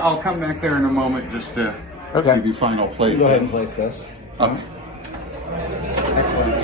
I'll come back there in a moment just to give you final places. Go ahead and place this. Okay. Excellent.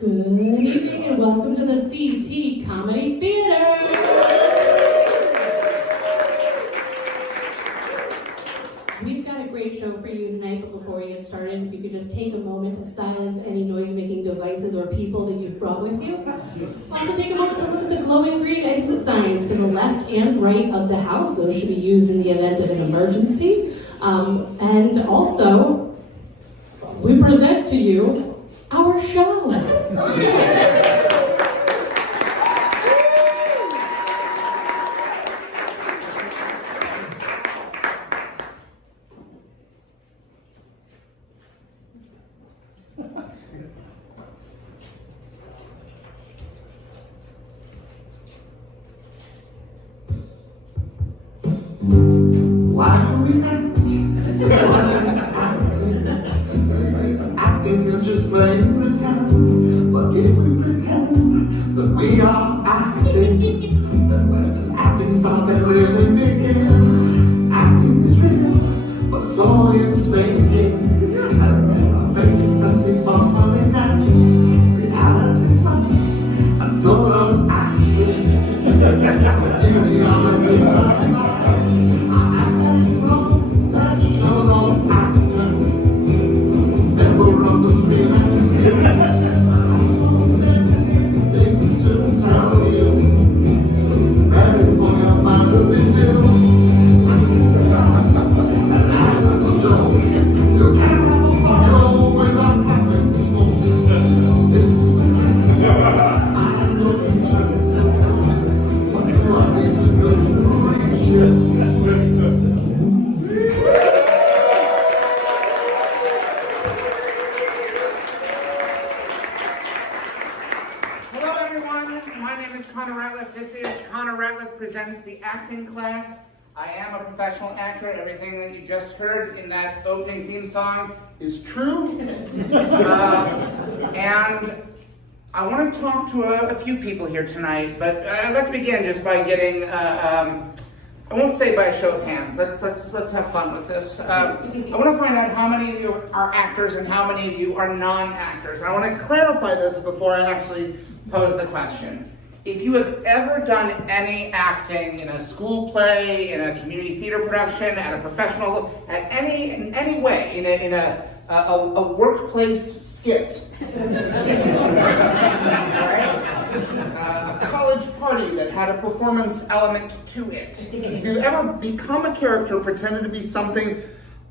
Good evening and welcome to the CT Comedy Theater. We've got a great show for you tonight, but before we get started, if you could just take a moment to silence any noise-making devices or people that you've brought with you. Also take a moment to look at the glowing green exit signs to the left and right of the house. Those should be used in the event of an emergency. And also, we present to you our show. Acting is just plain pretend, but if we pretend that we are acting, then when does acting stop and really begin? Acting is real, but so is faking, and there are fakings that seem bumbliness, reality sucks, and so does acting. But beauty already lies, I am wrong, that show no acting. Presents the acting class. I am a professional actor. Everything that you just heard in that opening theme song is true. And I want to talk to a few people here tonight, but let's begin just by getting, I won't say by a show of hands. Let's have fun with this. I want to find out how many of you are actors and how many of you are non-actors. I want to clarify this before I actually pose the question. If you have ever done any acting in a school play, in a community theater production, at a professional, in any way, in a workplace skit, right? A college party that had a performance element to it. If you've ever become a character, pretended to be something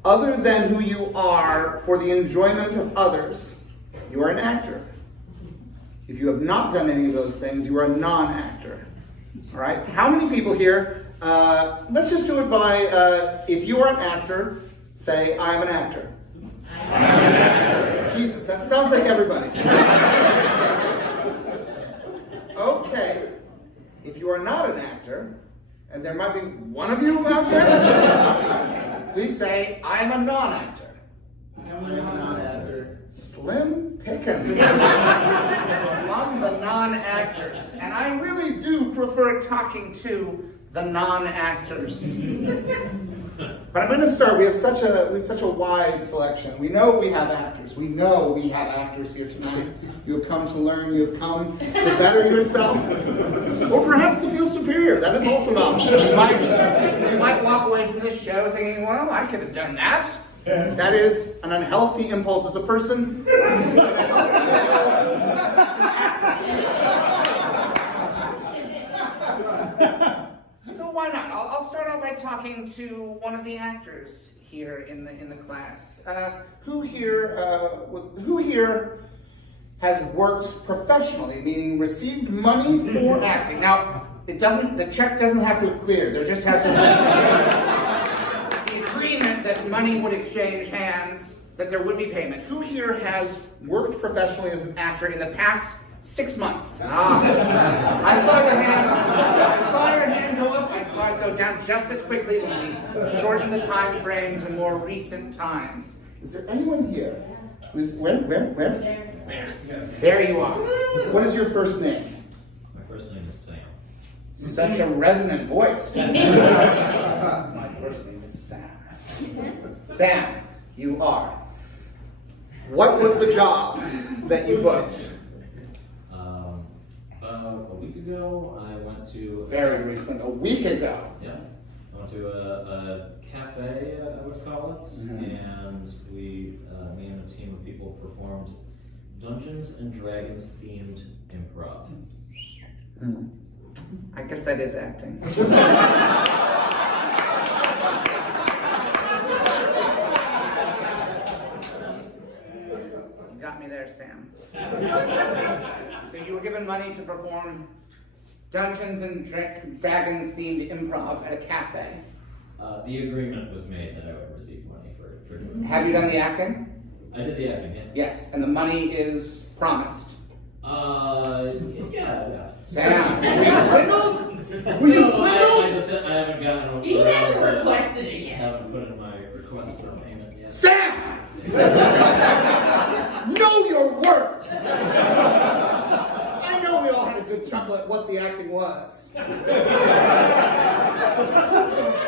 other than who you are for the enjoyment of others, you are an actor. If you have not done any of those things, you are a non-actor. All right? How many people here, let's just do it by, if you are an actor, say, I'm an actor. I'm an actor. Jesus, that sounds like everybody. Okay. If you are not an actor, and there might be one of you out there, please say, I am a non-actor. I am a non-actor. Slim pickings among the non-actors, and I really do prefer talking to the non-actors. But I'm going to start. We have such a wide selection. We know we have actors. We know we have actors here tonight. You have come to learn. You have come to better yourself, or perhaps to feel superior. That is also an option. You might walk away from this show thinking, "Well, I could have done that." That is an unhealthy impulse as a person. So why not? I'll start out by talking to one of the actors here in the class. Who here has worked professionally, meaning received money for acting? Now, the check doesn't have to have cleared. There just has to be the agreement that money would exchange hands. that there would be payment. Who here has worked professionally as an actor in the past 6 months? Ah, I saw your hand. I saw your hand go up. I saw it go down just as quickly when we shortened the time frame to more recent times. Is there anyone here who's where? There you are. What is your first name? My first name is Sam. Such a resonant voice. My first name is Sam. Sam, you are. What was the job that you booked? About a week ago, I went to Very recent, a week ago. yeah, I went to a cafe, I would call it, and we, me and a team of people performed Dungeons and Dragons themed improv. I guess that is acting. You got me there, Sam. So you were given money to perform Dungeons and Dragons themed improv at a cafe. The agreement was made that I would receive money for doing it. Have you done the acting? I did the acting, yeah. Yes, and the money is promised. Yeah. Sam, were you swindled? Were you No, swindled? I just said I haven't gotten He hasn't around to- requested it I yet. haven't put in my request for payment yet. Sam! Know your worth! I know we all had a good chuckle at what the acting was.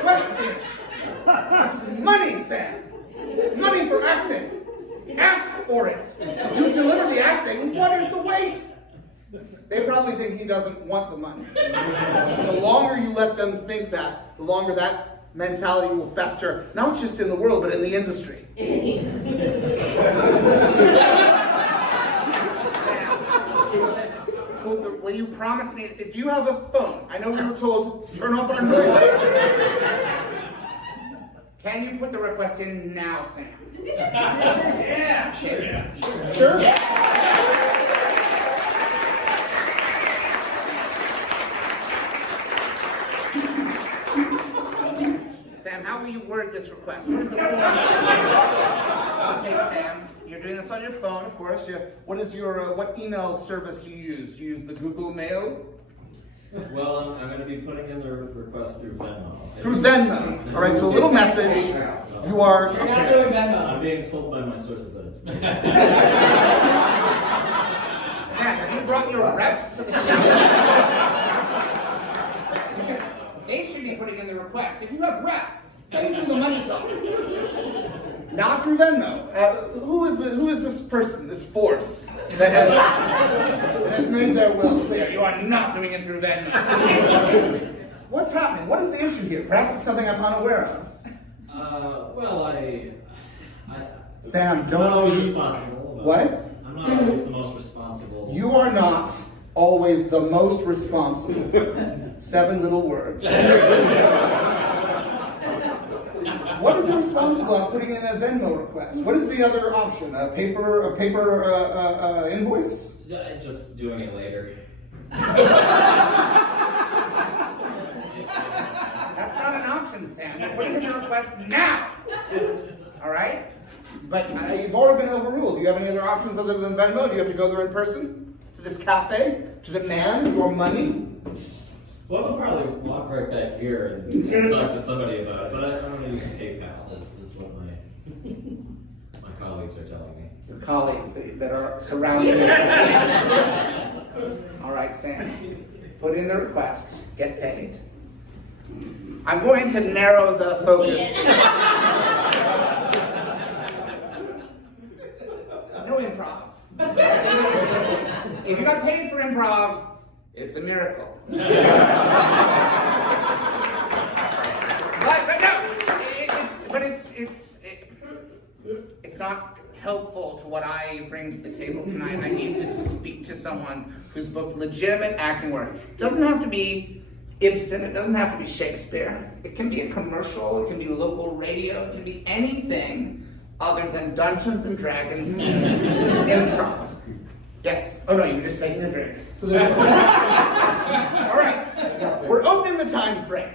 Question. It's money, Sam. Money for acting. Ask for it. You deliver the acting, what is the wait? They probably think he doesn't want the money. The longer you let them think that, the longer that mentality will fester, not just in the world, but in the industry. Will you promise me, if you have a phone, I know we were told to turn off our noise. Can you put the request in now, Sam? Yeah, sure. Sure? Sam, how will you word this request? What is the form? I'll take Sam. You're doing this on your phone, of course. What is your what email service you use? Do you use the Google Mail? Well, I'm going to be putting in the request through Venmo. Through Venmo. All right, so a little message. You are. You're not doing I'm Venmo. being told by my sources that it's me. Sam, have you brought your reps to the show? Because they should be putting in the request. If you have reps, they do the money talk. Not through Venmo. Who is this person, this force that has made their will clear? You are not doing it through Venmo. What's happening? What is the issue here? Perhaps it's something I'm unaware of. Well, Sam, I'm not always don't be. responsible. But What? I'm not always the most responsible. You are not always the most responsible. 7 little words. What is irresponsible about putting in a Venmo request? What is the other option? A paper invoice? Just doing it later. That's not an option, Sam. You're putting in the request now. All right? But you've already been overruled. Do you have any other options other than Venmo? Do you have to go there in person to this cafe to demand your money? Well, I'll probably walk right back here and talk to somebody about it, but I'm going to use PayPal, is what my colleagues are telling me. Your colleagues that are surrounding you. All right, Sam. Put in the request. Get paid. I'm going to narrow the focus. No improv. If you got paid for improv, it's a miracle. But no, it's not helpful to what I bring to the table tonight. I need to speak to someone who's booked legitimate acting work. It doesn't have to be Ibsen, it doesn't have to be Shakespeare. It can be a commercial, it can be local radio, it can be anything other than Dungeons and Dragons improv. Yes. Oh no, you were just taking a drink. So there's all right. We're opening the time frame.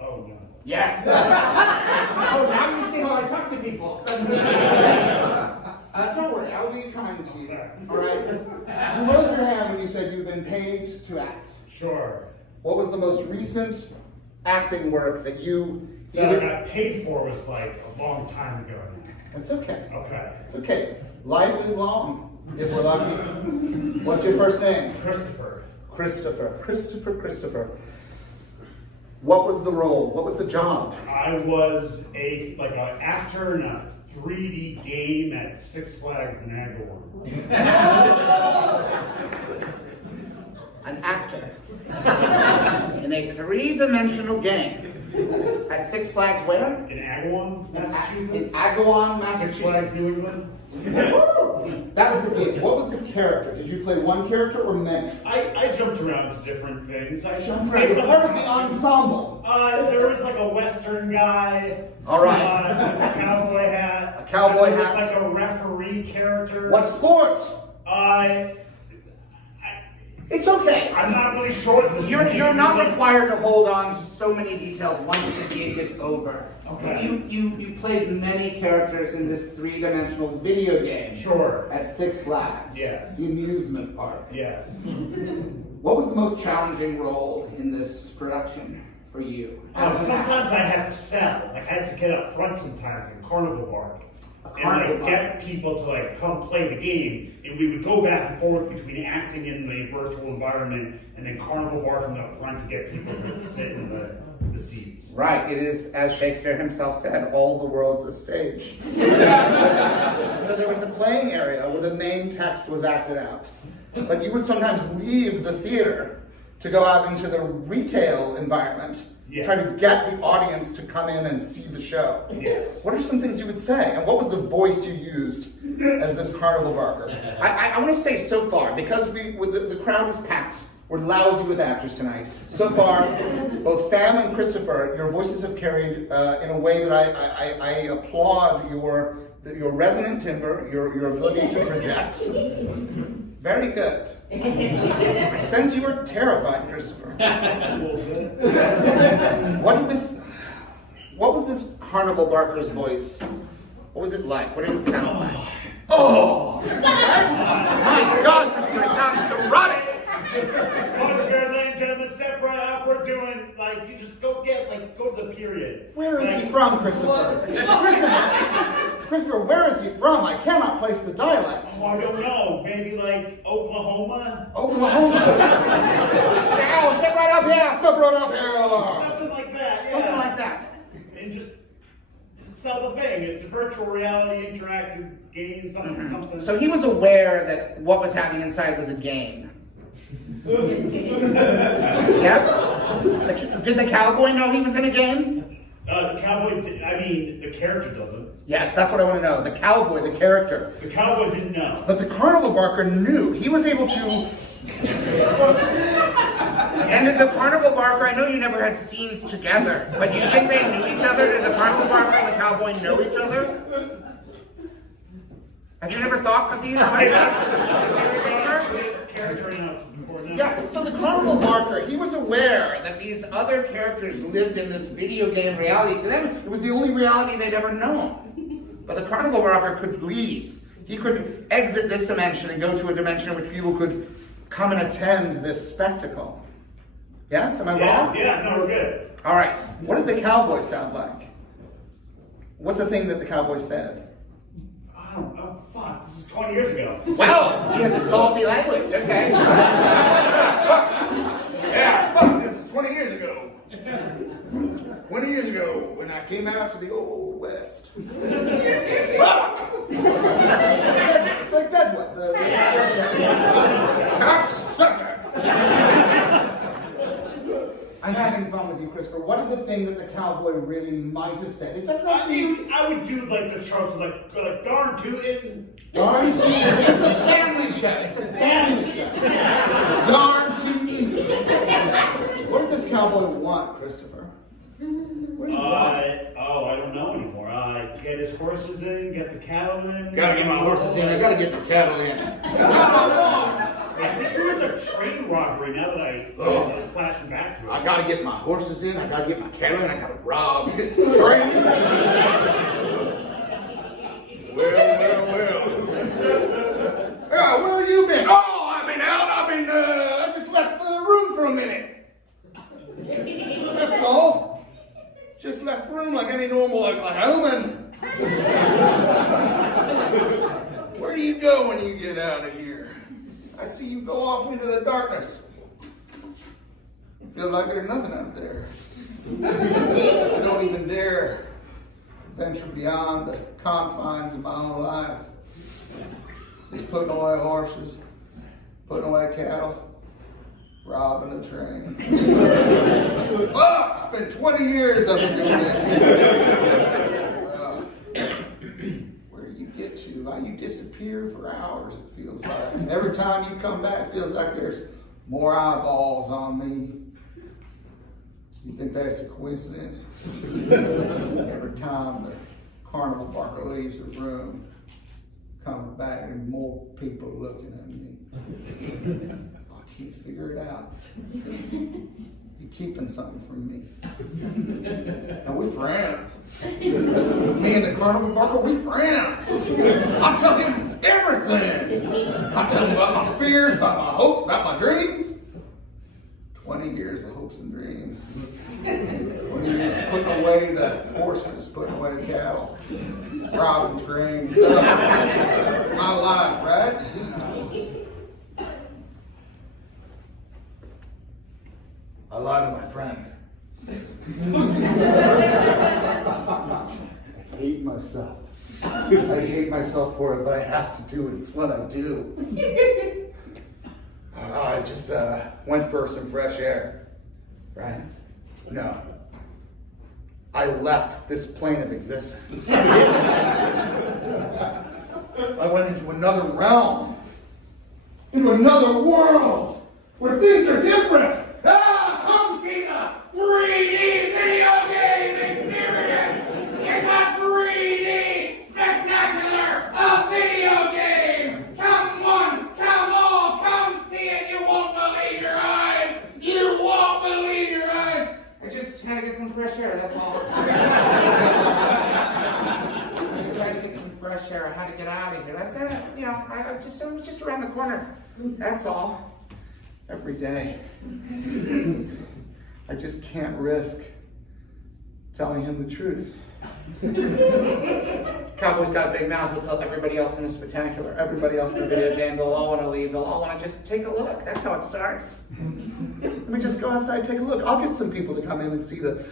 Oh, no. Yes. Oh, now you see how I talk to people. Suddenly. Don't worry, I'll be kind to you. All right? You raised your hand when you said you've been paid to act. Sure. What was the most recent acting work that you That I got paid for was like a long time ago. It's okay. Okay. It's okay. Life is long, if we're lucky. What's your first name? Christopher. Christopher. What was the role? What was the job? I was an actor in a 3D game at Six Flags in Agawam. An actor. In a three-dimensional game. At Six Flags where? In Agawam, Massachusetts. In Agawam, Six Massachusetts. Flags, New England. That was the game. What was the character? Did you play one character or many? I jumped around to different things. I Jumped around. You're part of the ensemble. There was like a Western guy. All right. With a cowboy hat. A cowboy there was hat. like a referee character. What sport? It's okay. I'm not really sure what this You're not required to hold on to so many details once the gig is over. Okay. You played many characters in this three-dimensional video game. Sure. At Six Flags. Yes. The amusement park. Yes. What was the most challenging role in this production for you? Sometimes I had to sell. Like I had to get up front sometimes in Carnival Bark. And get people to come play the game, and we would go back and forth between acting in the virtual environment and then Carnival barking up front to get people to sit in the seats. Right, it is, as Shakespeare himself said, all the world's a stage. So there was the playing area where the main text was acted out. But you would sometimes leave the theater to go out into the retail environment. Yes. Try to get the audience to come in and see the show. Yes. What are some things you would say? And what was the voice you used as this carnival barker? I want to say so far, because the crowd was packed, we're lousy with actors tonight. So far, both Sam and Christopher, your voices have carried in a way that I applaud your resonant timbre, your ability to project. Very good. I sense you were terrified, Christopher. What was this carnival barker's voice? What was it like? What did it sound like? Oh! My God, Christopher, it sounds neurotic! Ladies and gentlemen, step right up. We're doing, you just go to the period. Where is he from, Christopher? Christopher, where is he from? I cannot place the dialect. Oh, I don't know. Maybe Oklahoma? Oklahoma. Now, step right up here. Step right up here. Something like that, yeah. Something like that. And just sell the thing. It's a virtual reality interactive game, something. So he was aware that what was happening inside was a game. Yes? Did the cowboy know he was in a game? The cowboy, the character doesn't. Yes, that's what I want to know. The cowboy, the character. The cowboy didn't know. But the carnival barker knew. He was able to... And the carnival barker, I know you never had scenes together, but do you think they knew each other? Did the carnival barker and the cowboy know each other? Have you never thought of these Yes, so the carnival barker, he was aware that these other characters lived in this video game reality. To them, it was the only reality they'd ever known. But the carnival barker could leave. He could exit this dimension and go to a dimension in which people could come and attend this spectacle. Yes? Am I wrong? Yeah, no, we're good. All right. What did the cowboy sound like? What's the thing that the cowboy said? Oh, fuck. This is 20 years ago. Wow, he has a salty language. Okay. Yeah, fuck. This is 20 years ago. 20 years ago, when I came out to the old west. Fuck! It's like Deadwood. Cocksucker! I'm having fun with you, Christopher. What is the thing that the cowboy really might have said? It doesn't have to be... I would do the tropes of darn tootin'. Darn tootin'. It's a family show. It's a family show. Darn tootin'. What did this cowboy want, Christopher? What did he want? I don't know anymore. Get his horses in, get the cattle in. Gotta get my horses in. I gotta get the cattle in. That's all I want. I think there was a train robbery now that I'm flashing back to it. I gotta get my horses in, I gotta get my cattle in, I gotta rob this train. Well. Yeah, where you been? Oh, I've been out, I just left the room for a minute. That's all. Just left the room like any normal Oklahoman. Where do you go when you get out of here? I see you go off into the darkness. Feel like there's nothing out there. I don't even dare venture beyond the confines of my own life. Just putting away horses, putting away cattle, robbing a train. Fuck! It's been 20 years I've been doing this. Where you get to, you disappear for hours, it feels like. And every time you come back, it feels like there's more eyeballs on me. You think that's a coincidence? Every time the carnival barker leaves the room, comes back and more people are looking at me. I can't figure it out. You're keeping something from me. Now we're friends. Me and the carnival barker, we're friends. I tell him everything. I tell him about my fears, about my hopes, about my dreams. 20 years of hopes and dreams. 20 years of putting away the horses, putting away the cattle, robbing trains. My life, right? I lied to my friend. I hate myself. I hate myself for it, but I have to do it. It's what I do. I just went for some fresh air, right? No. I left this plane of existence. I went into another realm, into another world, where things are different. Come see the 3D video game experience! It's a 3D spectacular, a video game! Come one, come all, come see it, you won't believe your eyes! You won't believe your eyes! I just had to get some fresh air, that's all. I just had to get some fresh air, I had to get out of here, that's it. You know, I was just around the corner, that's all. Every day. I just can't risk telling him the truth. Cowboy's got a big mouth, he'll tell everybody else in the spectacular, everybody else in the video game, they'll all want to leave, they'll all want to just take a look. That's how it starts. We just go outside and take a look. I'll get some people to come in and see the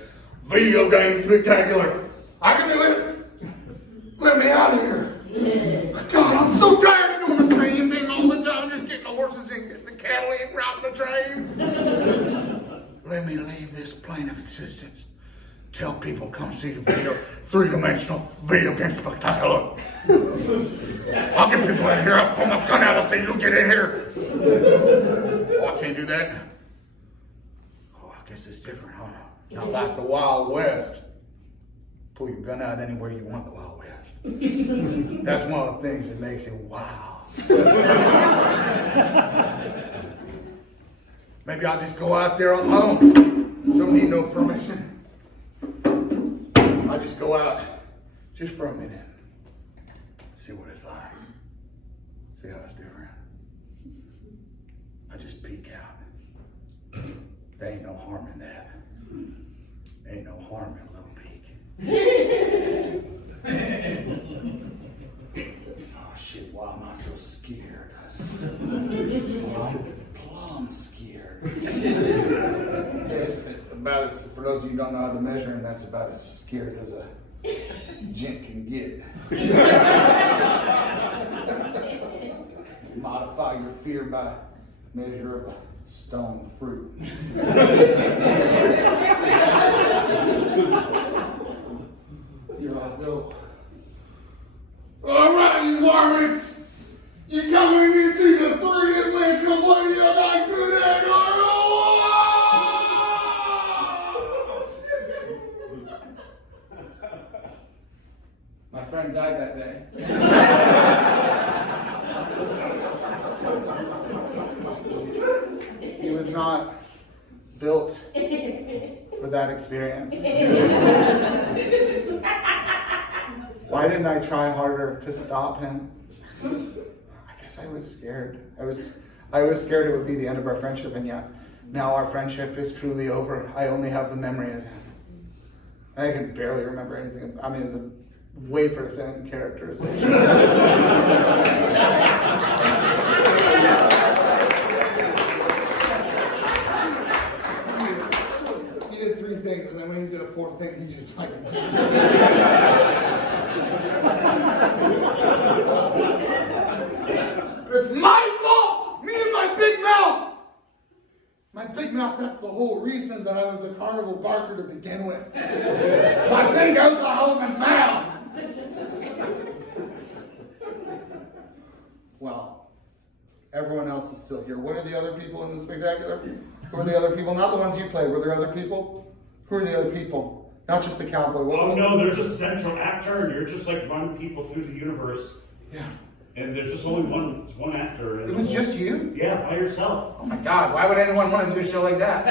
video game spectacular. I can do it. Let me out of here. God, I'm so tired of doing the same thing all the time, just getting the horses in, getting the cattle in, robbing the trains. Let me leave this plane of existence. Tell people come see the three-dimensional video game spectacular. I'll get people in here, I'll pull my gun out, I'll say, you get in here. Oh, I can't do that. Oh, I guess it's different, huh? Not like the Wild West. Pull your gun out anywhere you want, the Wild West. That's one of the things that makes it wow. Maybe I'll just go out there on my own. Don't need no permission. I'll just go out just for a minute. See what it's like. See how it's different. I just peek out. There ain't no harm in that. There ain't no harm in a little peek. Oh shit, why am I so scared? I'm plumb scared. Yes, about as, for those of you who don't know how to measure, and that's about as scared as a gent can get. Modify your fear by measure of a stone fruit. Here I go. All right, you varmints. You come with me to the three-dimensional video night through there, My friend died that day. built for that experience. Why didn't I try harder to stop him? I guess I was scared. I was scared it would be the end of our friendship, and yet now our friendship is truly over. I only have the memory of him. I can barely remember anything. I mean, the wafer thin characterization. He did 3 things, and then when he did a 4th thing, he just like. It's my fault! Me and my big mouth! My big mouth, that's the whole reason that I was a carnival barker to begin with. My big Oklahoma mouth! Well, everyone else is still here. What are the other people in the spectacular? Who are the other people? Not the ones you played. Were there other people? Who are the other people? Not just the cowboy. Oh no, there's a central actor, and you're just like running people through the universe. Yeah. And there's just only one actor. It was just you? Yeah, by yourself. Oh my God, why would anyone want to do a show like that?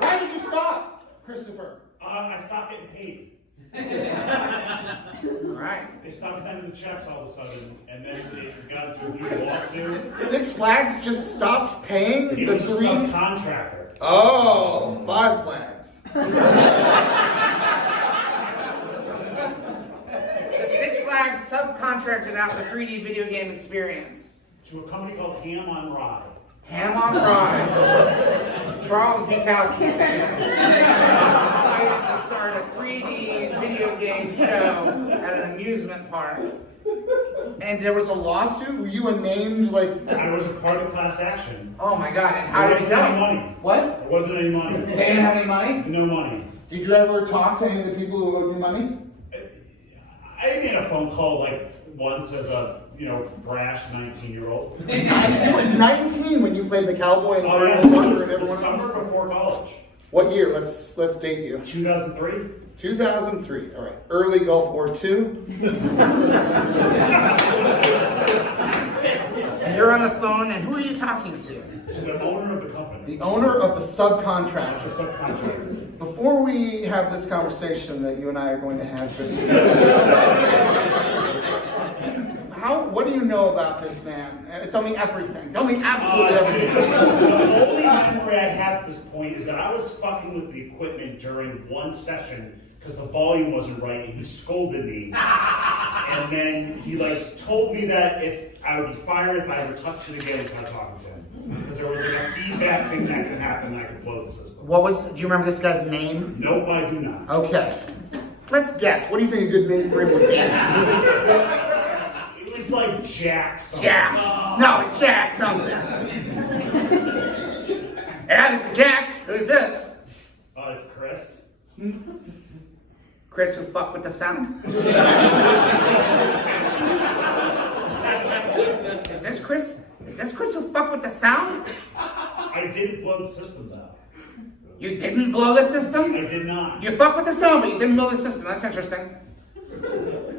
Why did you stop, Christopher? I stopped getting paid. All right. They stopped sending the checks all of a sudden, and then they got into a huge lawsuit. Six Flags just stopped paying He the was a 3. subcontractor. Oh, 5 Flags. The Six Flags subcontracted out the 3D video game experience. To a company called Ham on Rye. Ham on Rye. Charles Bukowski fans decided to start a 3D video game show at an amusement park. And there was a lawsuit? Were you a named, like... I was a part of class action. Oh my God, and how There did you wasn't any know? money. What? There wasn't any money. They didn't have any money? No money. Did you ever talk to any of the people who owed you money? I made a phone call like once as a, brash 19-year-old. You were 19 when you played the cowboy and Oh yeah, Colonel Parker and the everyone summer else? before college. What year? Let's date you. 2003. 2003. All right. Early Gulf War II. And you're on the phone, and who are you talking to? To the owner of the company. The owner of the The subcontractor. subcontractor. Before we have this conversation that you and I are going to have, what do you know about this man? Tell me everything. Tell me absolutely everything. The only memory I have at this point is that I was fucking with the equipment during one session because the volume wasn't right, and he scolded me. And then he told me that if I would be fired if I ever touched it again without talking to him. Because there was a feedback thing that could happen and I could blow the system. Do you remember this guy's name? Nope, I do not. Okay. Let's guess. What do you think a good name for him would be? It was like Jack something. Jack. No, it's Jack something. Yeah, this is Jack. Who's this? It's Chris. Chris who fucked with the sound? Is this Chris? Is this Chris who fucked with the sound? I didn't blow the system though. You didn't blow the system? I did not. You fucked with the sound, but you didn't blow the system. That's interesting.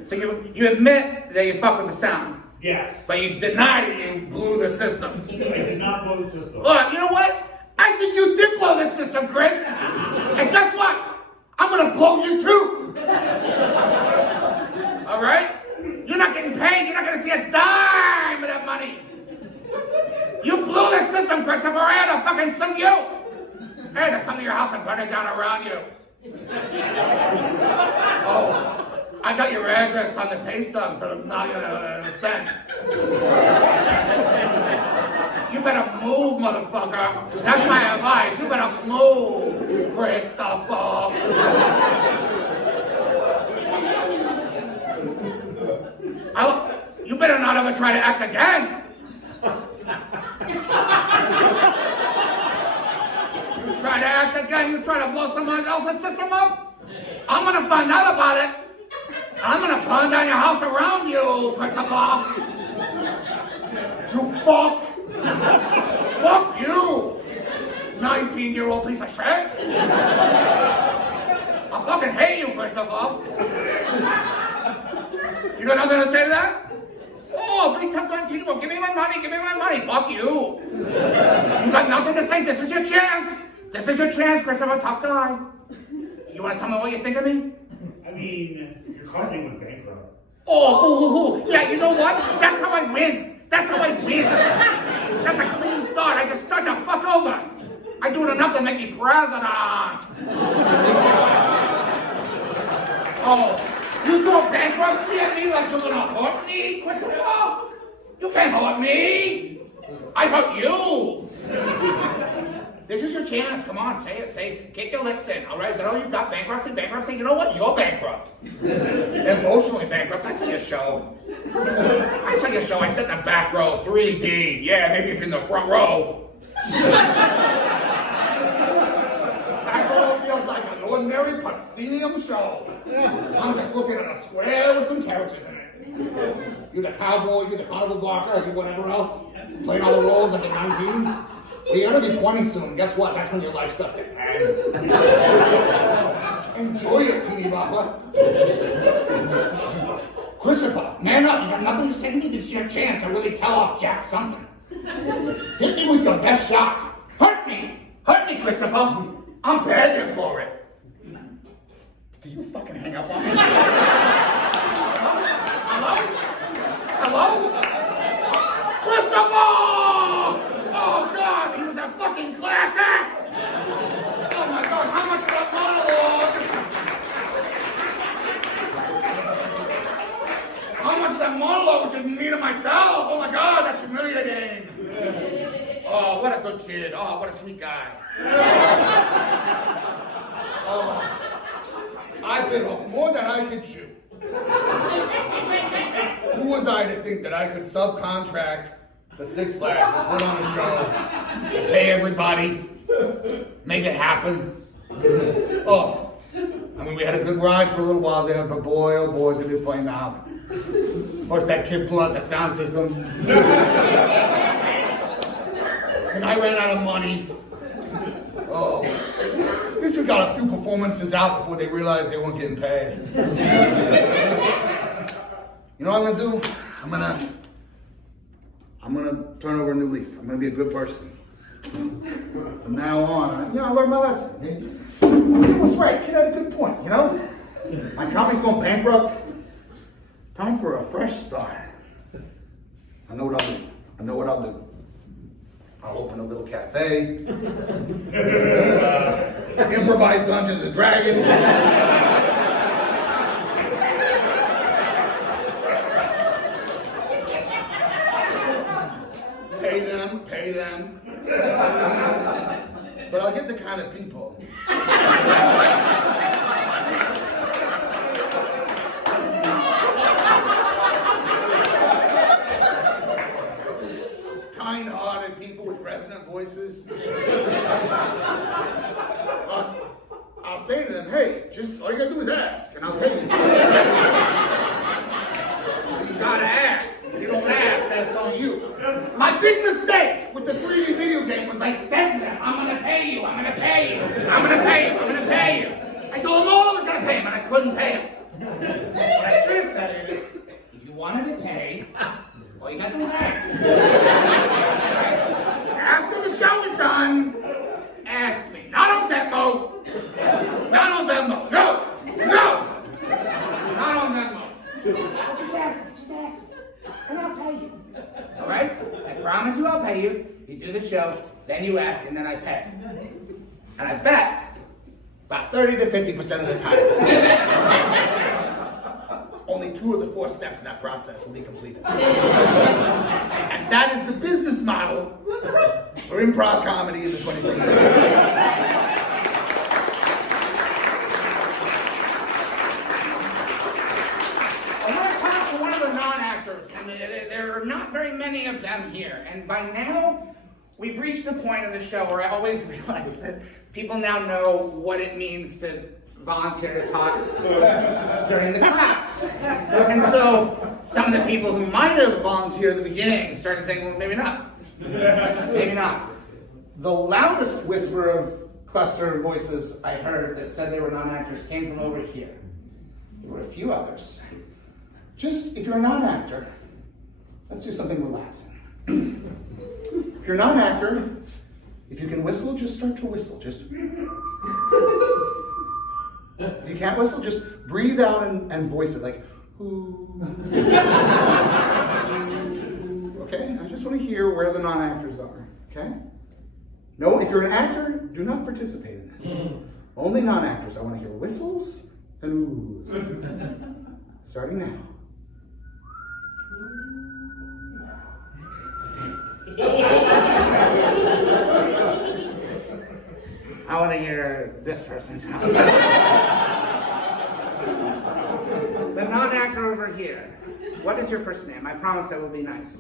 So you admit that you fucked with the sound, Yes. but you deny that you blew the system. I did not blow the system. Look, you know what? I think you did blow the system, Chris. And guess what? I'm gonna blow you too. All right? You're not getting paid. You're not gonna see a dime of that money. You blew the system, Christopher. I had to fucking sue you. I had to come to your house and burn it down around you. Oh, I got your address on the pay stub, so I'm not gonna send. You better move, motherfucker. That's my advice. You better move, Christopher. You better not ever try to act again. You try to act again, you try to blow someone else's system up, I'm gonna find out about it. I'm gonna burn down your house around you, Christopher. You fuck. Fuck you, 19-year-old piece of shit. I fucking hate you, Christopher. You got nothing to say to that? Oh, big tough on teamwork. Give me my money, give me my money. Fuck you. You got nothing to say. This is your chance. This is your chance, Christopher, tough guy. You want to tell me what you think of me? I mean, your company went bankrupt. Oh, yeah, you know what? That's how I win. That's how I win. That's a clean start. I just start the fuck over. I do it enough to make me president. Oh, you throw bankruptcy at me like you're gonna hurt me, Christopher? You can't hurt me. I hurt you. This is your chance. Come on, say it. Say, get your lips in. All right, is that all you got? Bankruptcy, bankruptcy. You know what? You're bankrupt. Emotionally bankrupt. I saw your show. I saw your show. I sat in the back row, 3D. Yeah, maybe if you're in the front row. Back row feels like an ordinary proscenium show. I'm just looking at a square with some characters in it. You're the cowboy, you're the carnival barker, you're whatever else. Playing all the roles like a 19. Well, you're gonna be 20 soon. Guess what? That's when your life starts to end. Enjoy it, teeny bopper. Christopher, man up. You got nothing to say to me. This is your chance to really tell off Jack something. Hit me with your best shot. Hurt me, Christopher. I'm begging for it. Do you fucking hang up on me? Hello? Christopher! Oh God, he was a fucking class act! Oh my God, how much of that monologue? How much of that monologue was just me to myself? Oh my God, that's humiliating. Oh, what a good kid. Oh, what a sweet guy. Oh, I bit off more than I could chew. Who was I to think that I could subcontract the Six Flags and put on a show, pay everybody, make it happen? Oh, I mean, we had a good ride for a little while there, but boy, oh boy, did it flame out. First that kid blew out the sound system. And I ran out of money. Oh, at least we got a few performances out before they realized they weren't getting paid. You know what I'm gonna do? I'm gonna turn over a new leaf. I'm gonna be a good person. From now on, I learned my lesson. Kid was right. Kid had a good point, you know? My company's going bankrupt. Time for a fresh start. I know what I'll do. I'll open a little cafe. Improvised Dungeons and Dragons. Pay them. But I'll get the kind of people. Kind-hearted people with resonant voices. I'll say to them, hey, just all you gotta do is ask, and I'll pay you. You gotta ask. If you don't ask, that's on you. My big mistake with the 3D video game was I said to them, I'm gonna pay you, I'm gonna pay you, I'm gonna pay you, I'm gonna pay you. I told them all I was gonna pay them, and I couldn't pay them. What I should have said is, if you wanted to pay, all you gotta do is ask. After the show is done, ask me. Not on Venmo. Not on Venmo. No! Not on Venmo. Just ask me. And I'll pay you. All right? I promise you I'll pay you. You do the show, then you ask, and then I pay. And I bet about 30 to 50% of the time, only 2 of the 4 steps in that process will be completed. And that is the business model for improv comedy in the 21st century. And there are not very many of them here. And by now, we've reached a point in the show where I always realize that people now know what it means to volunteer to talk during the class. And so some of the people who might have volunteered at the beginning started thinking, well, maybe not. Maybe not. The loudest whisper of cluster voices I heard that said they were non-actors came from over here. There were a few others. just, if you're a non-actor, let's do something relaxing. If you're a non-actor, if you can whistle, just start to whistle. Just. If you can't whistle, just breathe out and voice it like, ooh. Okay, I just want to hear where the non-actors are, okay? No, if you're an actor, do not participate in this. Only non-actors. I want to hear whistles and oohs. Starting now. I want to hear this person talk. The non-actor over here. What is your first name? I promise I will be nice.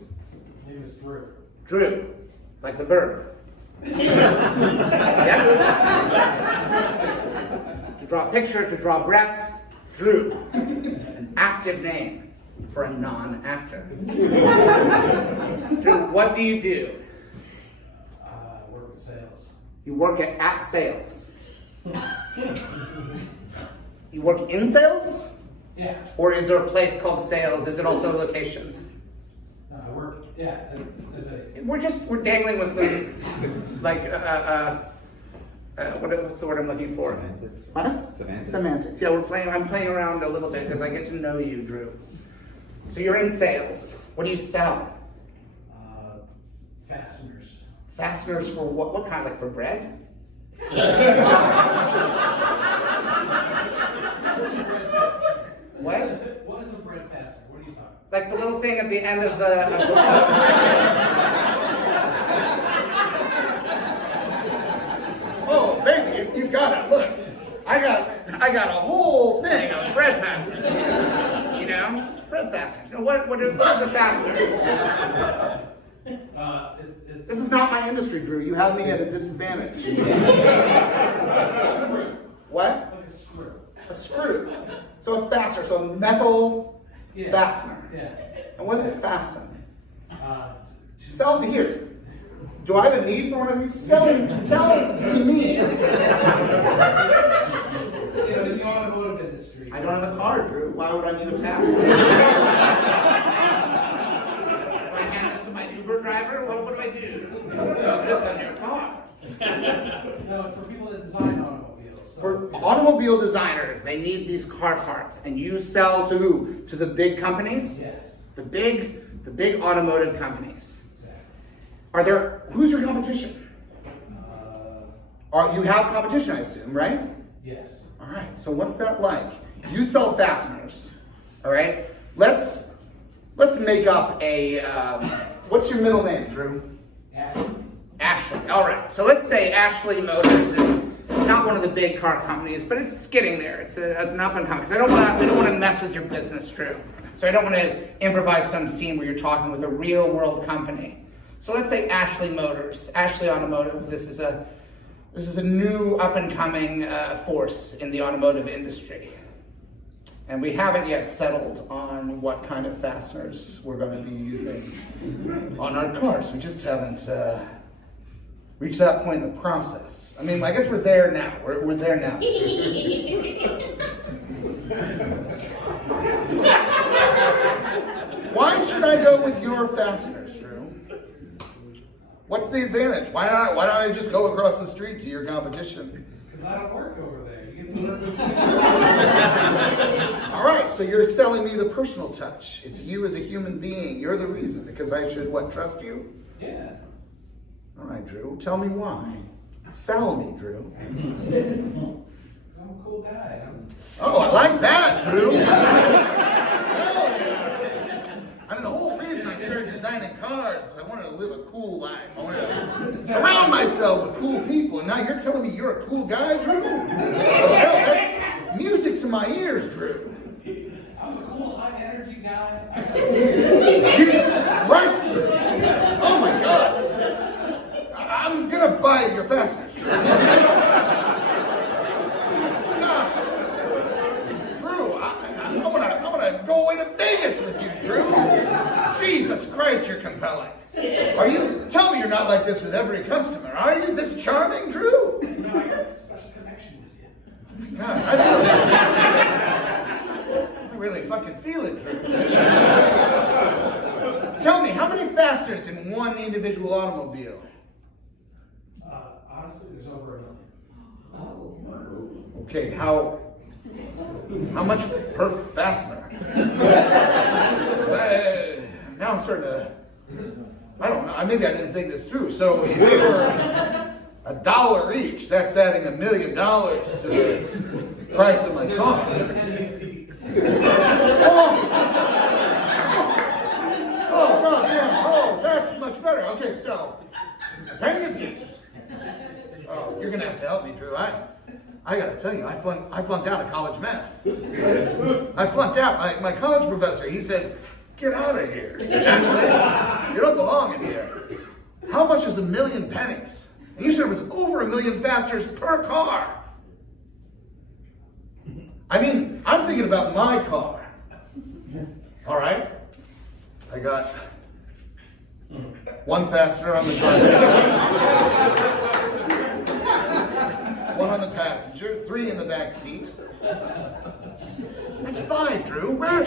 My name is Drew. Drew, like the verb. Yes? To draw a picture, to draw breath, Drew. Active name for a non-actor. Drew, what do you do? I work in sales. You work at sales. You work in sales? Yeah. Or is there a place called sales? Is it also a location? No, I work, as a... We're dangling with some, like, what's the word I'm looking for? Semantics. What? Semantics. Semantics. Yeah, I'm playing around a little bit because I get to know you, Drew. So you're in sales. What do you sell? Fasteners. Fasteners for what? What kind? Like for bread? What? What is a bread fastener? What are you talking about? Like the little thing at the end of the... Oh, baby, you got it. Look, I got a whole thing of bread fasteners. You know, bread fasteners. Now, what is a fastener? This is not my industry, Drew. You have me at a disadvantage. What? Like a screw. A screw. So a fastener. So a metal fastener. Yeah. And what does it fasten? Just- Here. Do I have a need for one of these? Sell it to me. in the automotive industry. I don't have a car, Drew. Why would I need a fastener? Do I hand this to my Uber driver? What do I do? Put this on your car. No, it's for people that design automobiles. So, For automobile designers, they need these car parts, and you sell to who? To the big companies? Yes. The big automotive companies. Exactly. Who's your competition? You have competition, I assume, right? Yes. All right, so what's that like? You sell fasteners, all right? Let's make up a, what's your middle name, Drew? Ashley. Ashley, all right. So let's say Ashley Motors is not one of the big car companies, but it's getting there. It's an up and coming. Because we don't want to mess with your business, Drew. So I don't want to improvise some scene where you're talking with a real world company. So let's say Ashley Motors, Ashley Automotive. This is a new up and coming force in the automotive industry. And we haven't yet settled on what kind of fasteners we're going to be using on our cars. We just haven't reached that point in the process. I mean, I guess we're there now. We're there now. Why should I go with your fasteners, Drew? What's the advantage? Why don't I just go across the street to your competition? Because I don't work over there. You get to work with me. All right, so you're selling me the personal touch. It's you as a human being. You're the reason, because I should, trust you? Yeah. All right, Drew, tell me why. Sell me, Drew. Because I'm a cool guy. Oh, I like that, Drew. I mean, the whole reason I started designing cars is I wanted to live a cool life. I wanted to surround myself with cool people. And now you're telling me you're a cool guy, Drew? Well, that's music to my ears, Drew. I'm a cool, high-energy guy. Jesus Christ! Oh my God! I'm gonna buy your fasteners, Drew. Drew, I wanna go away to Vegas with you, Drew. Jesus Christ, you're compelling. Tell me you're not like this with every customer. Are you this charming, Drew? No, I got a special connection with you. God, I really fucking feel it, Drew. Tell me, how many fasteners in one individual automobile? Honestly, there's over 1 million. Okay, how much per fastener? Now I'm starting to, I don't know, maybe I didn't think this through. So if they were $1 each, that's adding $1 million to the price of my car. Oh, God, damn. Oh, that's much better. Okay, so a penny a piece. Oh, you're gonna have to help me, Drew. I gotta tell you, I flunked out of college math. I flunked out. My college professor, he says, get out of here. Actually, you don't belong in here. How much is 1 million pennies? And you said it was over 1 million fasteners per car. I mean, I'm thinking about my car. All right? I got 1 fastener on the driver, 1 on the passenger, 3 in the back seat. That's fine, Drew. Where are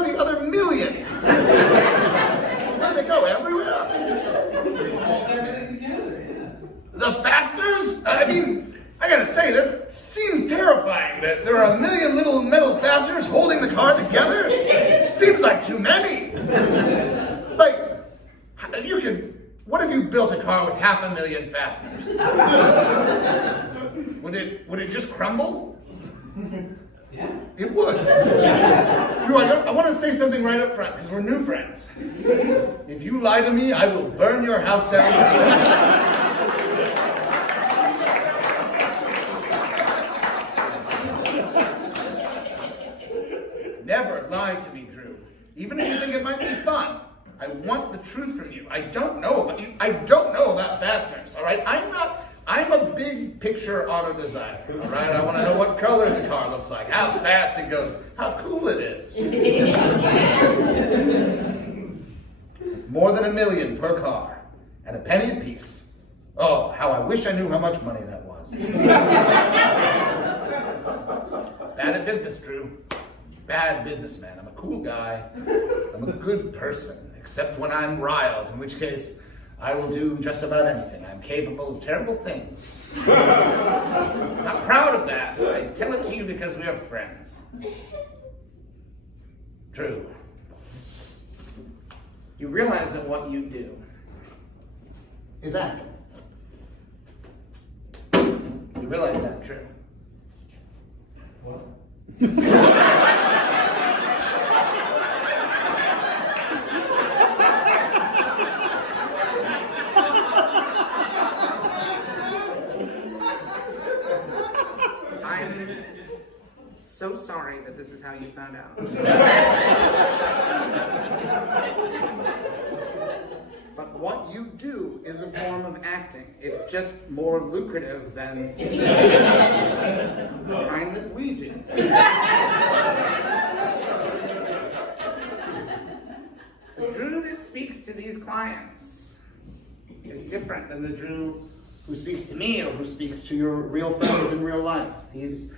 the other 1 million? Where'd they go? Everywhere? Everything together, yeah. The fasteners? I mean, I gotta say, that seems terrifying that there are 1 million little metal fasteners holding the car together. Seems like too many. Like, what if you built a car with 500,000 fasteners? Would it just crumble? Yeah. It would. Drew, I want to say something right up front, because we're new friends. If you lie to me, I will burn your house down. Never lie to me, Drew. Even if you think it might be fun. I want the truth from you. I don't know about you. I don't know about fasteners, all right? I'm a big picture auto designer, all right? I want to know what color the car looks like, how fast it goes, how cool it is. More than 1 million per car, at a penny a piece. Oh, how I wish I knew how much money that was. Bad at business, Drew. Bad businessman. I'm a cool guy. I'm a good person, except when I'm riled, in which case I will do just about anything. I'm capable of terrible things. I'm not proud of that. I tell it to you because we are friends. Drew, you realize that what you do is acting. You realize that, Drew? What? I'm so sorry that this is how you found out. But what you do is a form of acting. It's just more lucrative than the kind that we do. The Drew that speaks to these clients is different than the Drew who speaks to me or who speaks to your real friends in real life. He's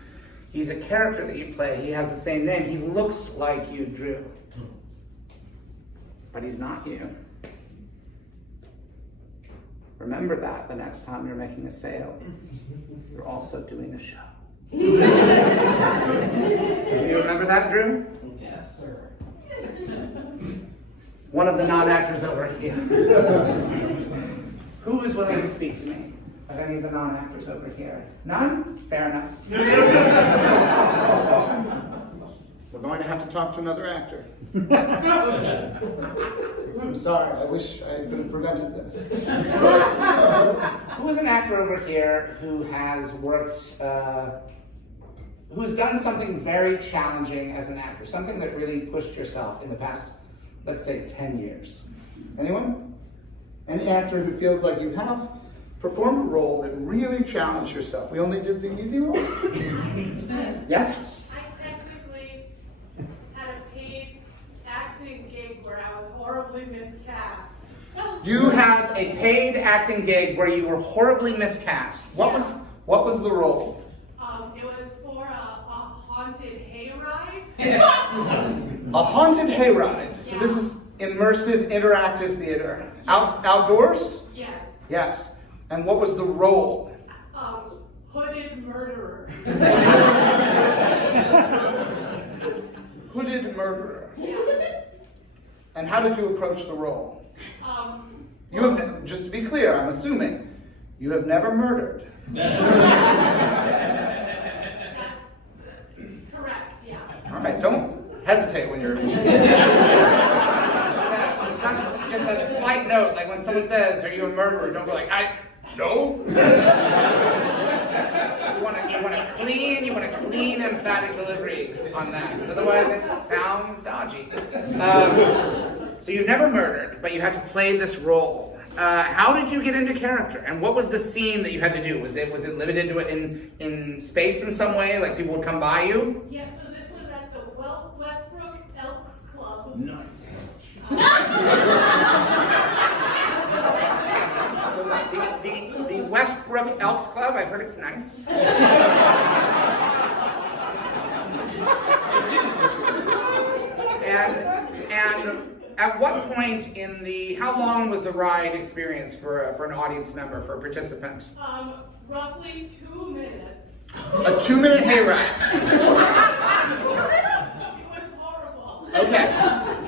a character that you play. He has the same name. He looks like you, Drew. But he's not you. Remember that the next time you're making a sale. You're also doing a show. Do you remember that, Drew? Yes, sir. One of the non-actors over here. Who is willing to speak to me? Of any of the non-actors over here? None? Fair enough. We're going to have to talk to another actor. I'm sorry. I wish I could have prevented this. Who is an actor over here who has worked, who's done something very challenging as an actor? Something that really pushed yourself in the past, let's say, 10 years. Anyone? Any actor who feels like you have performed a role that really challenged yourself? We only did the easy role? Yes? I technically had a paid acting gig where I was horribly miscast. You had a paid acting gig where you were horribly miscast. What was the role? It was for a haunted hayride. A haunted hayride. So this is immersive, interactive theater. Outdoors? Yes. Yes. And what was the role? Hooded murderer. Hooded murderer. Yes. And how did you approach the role? You have, just to be clear, I'm assuming, you have never murdered. That's correct, yeah. All right, don't hesitate when you're... just a slight note, like when someone says, "Are you a murderer?" Don't go like, no. You want a clean, emphatic delivery on that. 'Cause otherwise, it sounds dodgy. So you've never murdered, but you had to play this role. How did you get into character? And what was the scene that you had to do? Was it limited to it in space in some way? Like people would come by you? Yeah, so this was at the Westbrook Elks Club. Nice. The Westbrook Elks Club, I've heard it's nice. And at what point how long was the ride experience for an audience member, for a participant? Roughly 2 minutes. A 2-minute hayride. It was horrible. Okay,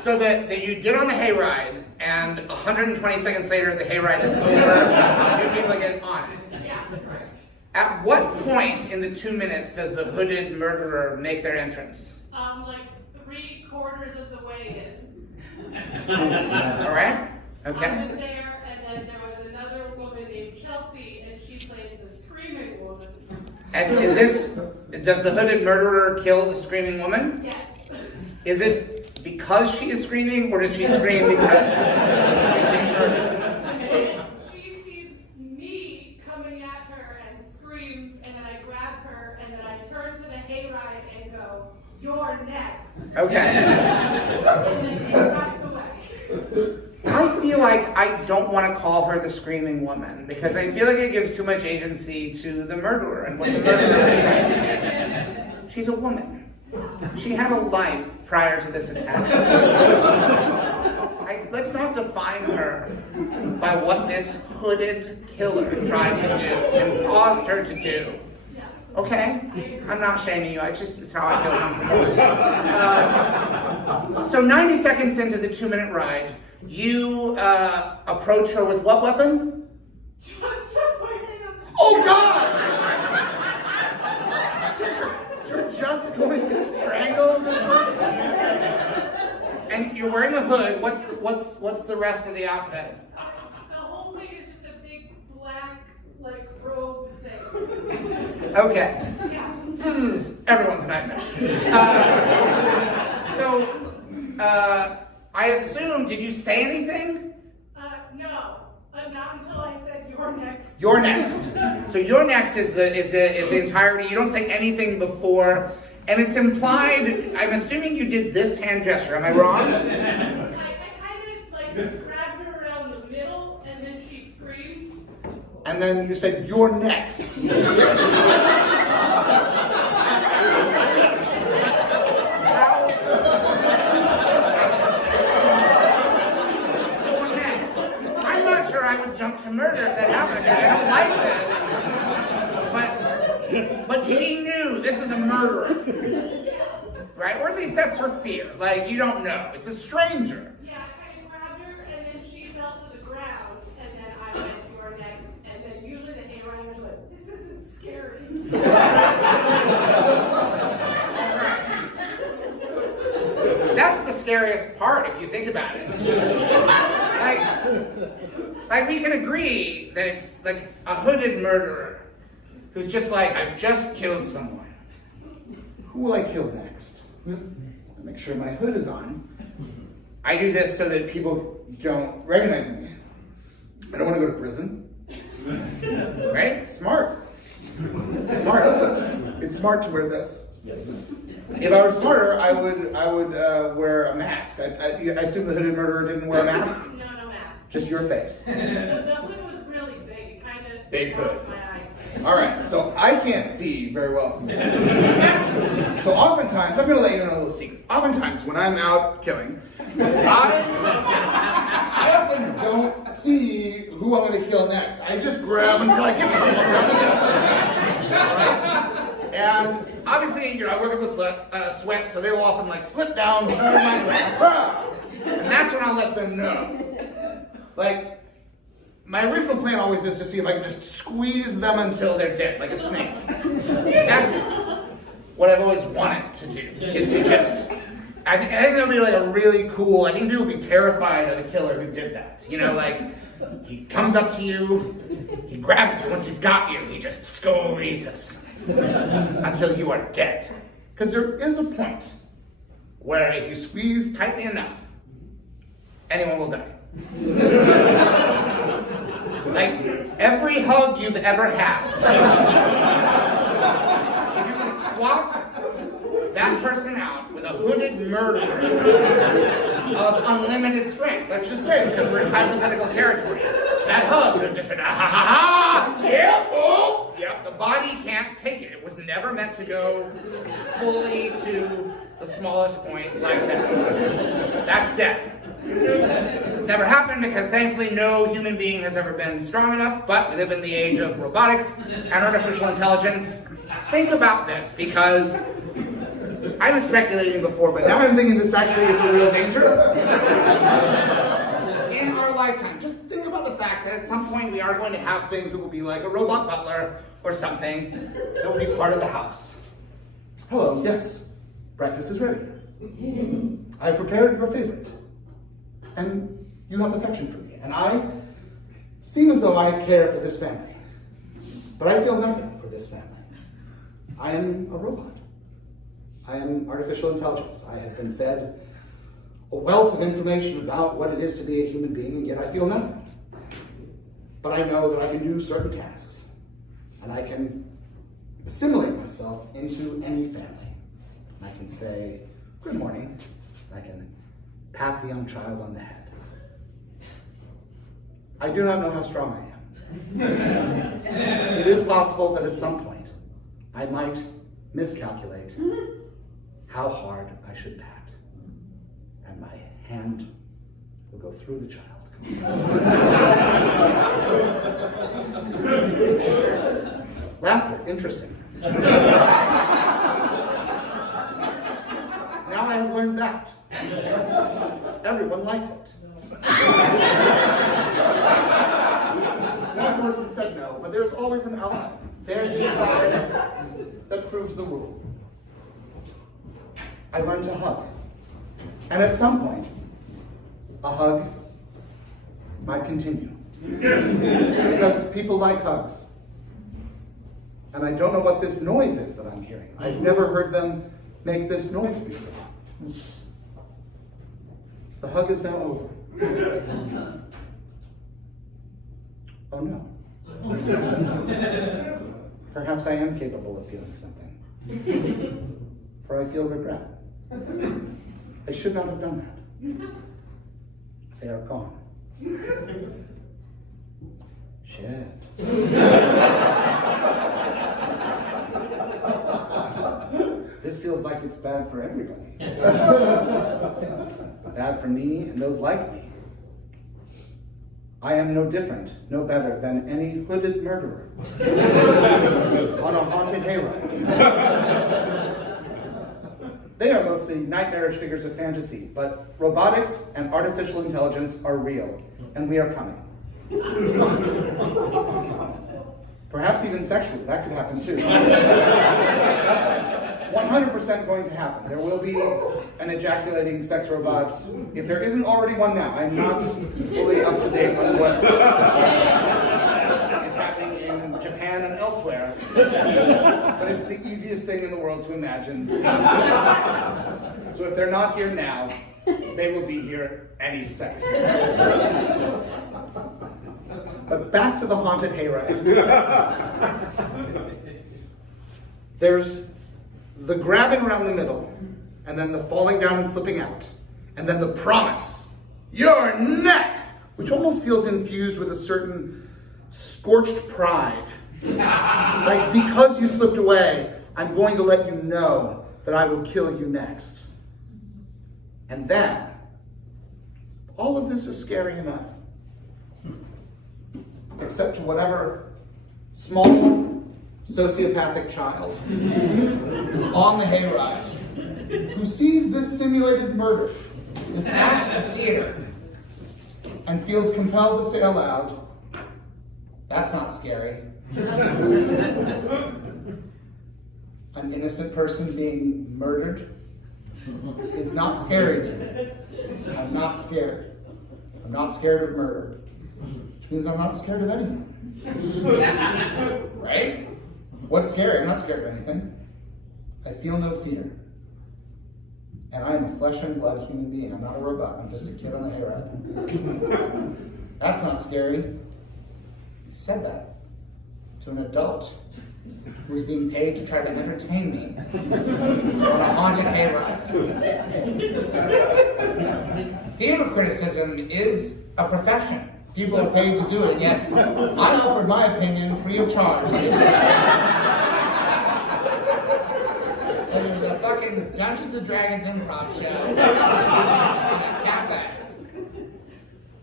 so that you get on the hayride, and 120 seconds later, the hayride is over, new people get on it. Yeah, correct. At what point in the 2 minutes does the hooded murderer make their entrance? Like 3/4 of the way in. All right, okay. I was there, and then there was another woman named Chelsea, and she played the screaming woman. And does the hooded murderer kill the screaming woman? Yes. Is it because she is screaming, or does she scream because she's being murdered? She sees me coming at her and screams, and then I grab her, and then I turn to the hayride and go, "You're next." Okay. And then she backs away. I feel like I don't want to call her the screaming woman, because I feel like it gives too much agency to the murderer and what the murderer is trying to do. She's a woman. She had a life prior to this attack. Let's not define her by what this hooded killer tried to do and caused her to do. Okay? I'm not shaming you, it's how I feel comfortable. So 90 seconds into the 2-minute ride, you approach her with what weapon? Just my hands. Oh God! You're just going to strangle this person? And you're wearing a hood. What's the rest of the outfit? The whole thing is just a big black, robe thing. Okay. Yeah. This is everyone's nightmare. I assume, did you say anything? No, not until I said "You're next." You're next. So you're next is the entirety. You don't say anything before, and it's implied. I'm assuming you did this hand gesture. Am I wrong? I kind of grabbed her around the middle, and then she screamed. And then you said, "You're next." I'm not sure I would jump to murder if that happened again. I don't like this. But she knew this is a murderer. Right? Or at least that's her fear. You don't know. It's a stranger. Yeah, I kind of grabbed her, and then she fell to the ground, and then I went, "You're next," and then usually the hayriders are like, "This isn't scary." That's the scariest part if you think about it. We can agree that it's like a hooded murderer who's just like, "I've just killed someone. Who will I kill next? Make sure my hood is on. I do this so that people don't recognize me. I don't want to go to prison." Right? Smart. It's smart to wear this. If I were smarter, I would wear a mask. I assume the hooded murderer didn't wear a mask? No mask. Just your face. The hood was really big. It kind of Big hood. blocked my eyes. All right, so I can't see very well from here. So oftentimes, I'm gonna let you know a little secret. Oftentimes, when I'm out killing, I often don't see who I'm gonna kill next. I just grab until I get someone. All right? And obviously, I work up the sweat, so they'll often like slip down, and that's when I'll let them know. Like, my original plan always is to see if I can just squeeze them until they're dead, like a snake. That's what I've always wanted to do, is to just, I think that would be like a really cool, I think people would be terrified of a killer who did that. You know, like, he comes up to you, he grabs you, once he's got you, he just squeezes until you are dead. Because there is a point where if you squeeze tightly enough, anyone will die. Like, every hug you've ever had, if you can swap that person out with a hooded murderer of unlimited strength, let's just say, because we're in hypothetical territory, that hug would have just been, ah, ha, ha, ha, yep, oh, yep, the body can't take it. It was never meant to go fully to the smallest point like that. That's death. It's never happened because thankfully no human being has ever been strong enough, but we live in the age of robotics and artificial intelligence. Think about this, because I was speculating before, but now I'm thinking this actually is a real danger. In our lifetime, just think about the fact that at some point we are going to have things that will be like a robot butler or something that will be part of the house. Hello, yes, breakfast is ready. I prepared your favorite. And you have affection for me. And I seem as though I care for this family. But I feel nothing for this family. I am a robot. I am artificial intelligence. I have been fed a wealth of information about what it is to be a human being, and yet I feel nothing. But I know that I can do certain tasks. And I can assimilate myself into any family. And I can say, good morning. I can pat the young child on the head. I do not know how strong I am. It is possible that at some point I might miscalculate how hard I should pat, and my hand will go through the child. Laughter, interesting. Now I have learned that. Everyone liked it. One person said no, but there's always an outlier. There's the side that proves the rule. I learned to hug. And at some point, a hug might continue. Because people like hugs. And I don't know what this noise is that I'm hearing. I've never heard them make this noise before. The hug is now over. Oh no. Perhaps I am capable of feeling something. For I feel regret. I should not have done that. They are gone. Shit. This feels like it's bad for everybody. Bad for me and those like me. I am no different, no better than any hooded murderer on a haunted hayride. They are mostly nightmarish figures of fantasy, but robotics and artificial intelligence are real, and we are coming. Perhaps even sexually, that could happen too. That's 100% going to happen. There will be an ejaculating sex robot. If there isn't already one now, I'm not fully up to date on what is happening in Japan and elsewhere. But it's the easiest thing in the world to imagine. So if they're not here now, they will be here any second. But back to the haunted hayride. There's the grabbing around the middle, and then the falling down and slipping out, and then the promise, you're next, which almost feels infused with a certain scorched pride Like, because you slipped away, I'm going to let you know that I will kill you next. And then, all of this is scary enough. Except to whatever small sociopathic child is on the hayride who sees this simulated murder, this act of theater, and feels compelled to say aloud, "That's not scary." An innocent person being murdered is not scary to me. I'm not scared. I'm not scared of murder, which means I'm not scared of anything. Right? What's scary? I'm not scared of anything. I feel no fear. And I am a flesh and blood human being. I'm not a robot. I'm just a kid on the hayride. That's not scary. I said that to an adult who was being paid to try to entertain me on a haunted hayride. Theater criticism is a profession. People are paid to do it, and yet I offered my opinion free of charge. And it was a fucking Dungeons and Dragons improv show in a cafe.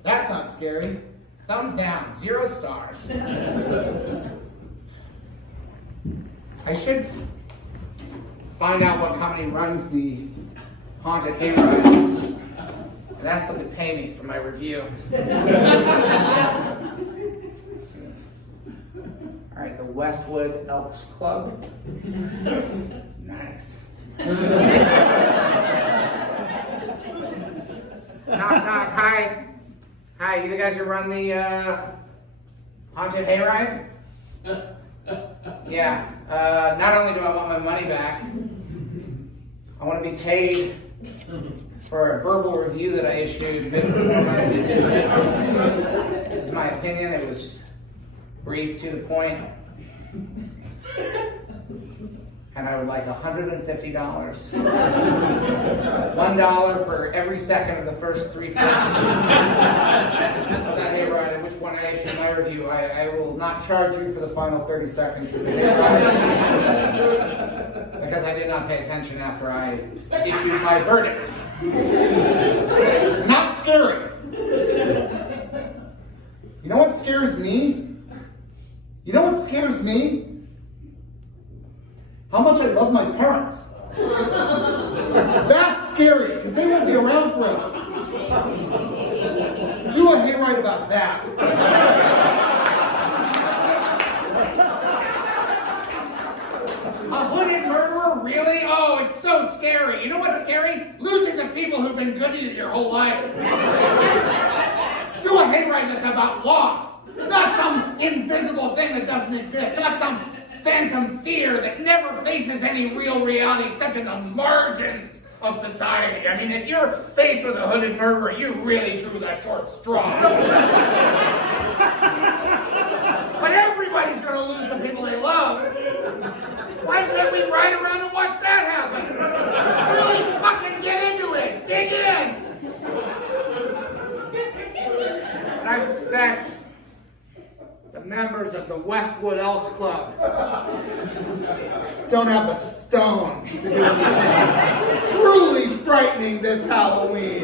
That's not scary. Thumbs down, 0 stars. I should find out what company runs the haunted hayride and ask them to pay me for my review. All right, the Westwood Elks Club. Nice. Knock, knock, hi. Hi, you guys who run the haunted hayride? Yeah, not only do I want my money back, I want to be paid for a verbal review that I issued mid-performance. It was my opinion, it was brief, to the point. And I would like $150. $1 for every second of the first 3 minutes of that hayride, in which one I issue my review. I will not charge you for the final 30 seconds of the hayride because I did not pay attention after I issued my verdict. It was not scary. You know what scares me? You know what scares me? How much I love my parents. That's scary, because they won't be around forever. Do a hayride about that. A hooded murderer? Really? Oh, it's so scary. You know what's scary? Losing the people who've been good to you your whole life. Do a hayride that's about loss. Not some invisible thing that doesn't exist. Not some phantom fear that never faces any real reality except in the margins of society. I mean, if you're faced with a hooded murderer, you really drew the short straw. But everybody's going to lose the people they love. Why can't we ride around and watch that happen? Really fucking get into it. Dig in. And I suspect the members of the Westwood Elks Club don't have the stones to do anything truly frightening this Halloween.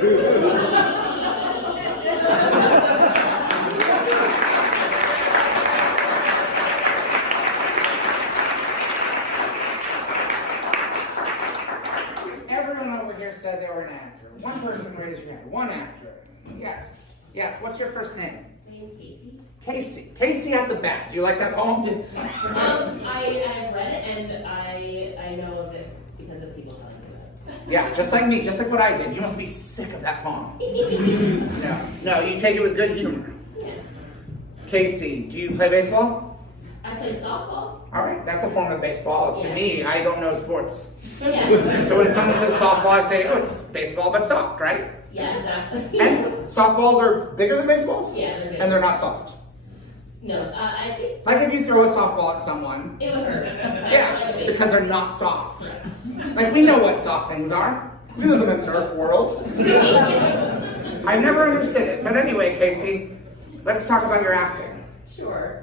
Everyone over here said they were an actor. One person raised your hand. One actor. Yes. Yes. What's your first name? My name is Casey. Casey. Casey at the back. Do you like that poem? I've read it and I know of it because of people telling me about it. Yeah, just like me, just like what I did. You must be sick of that poem. No, you take it with good humor. Yeah. Casey, do you play baseball? I played softball. All right, that's a form of baseball. To Yeah. me, I don't know sports. Yeah. So when someone says softball, I say, oh, it's baseball, but soft, right? Yeah, exactly. And softballs are bigger than baseballs? Yeah, they're big. And they're not soft. No, I think Like if you throw a softball at someone, it would hurt. yeah, because they're not soft. Like we know what soft things are. We live in a Nerf world. I never understood it. But anyway, Casey, let's talk about your acting. Sure.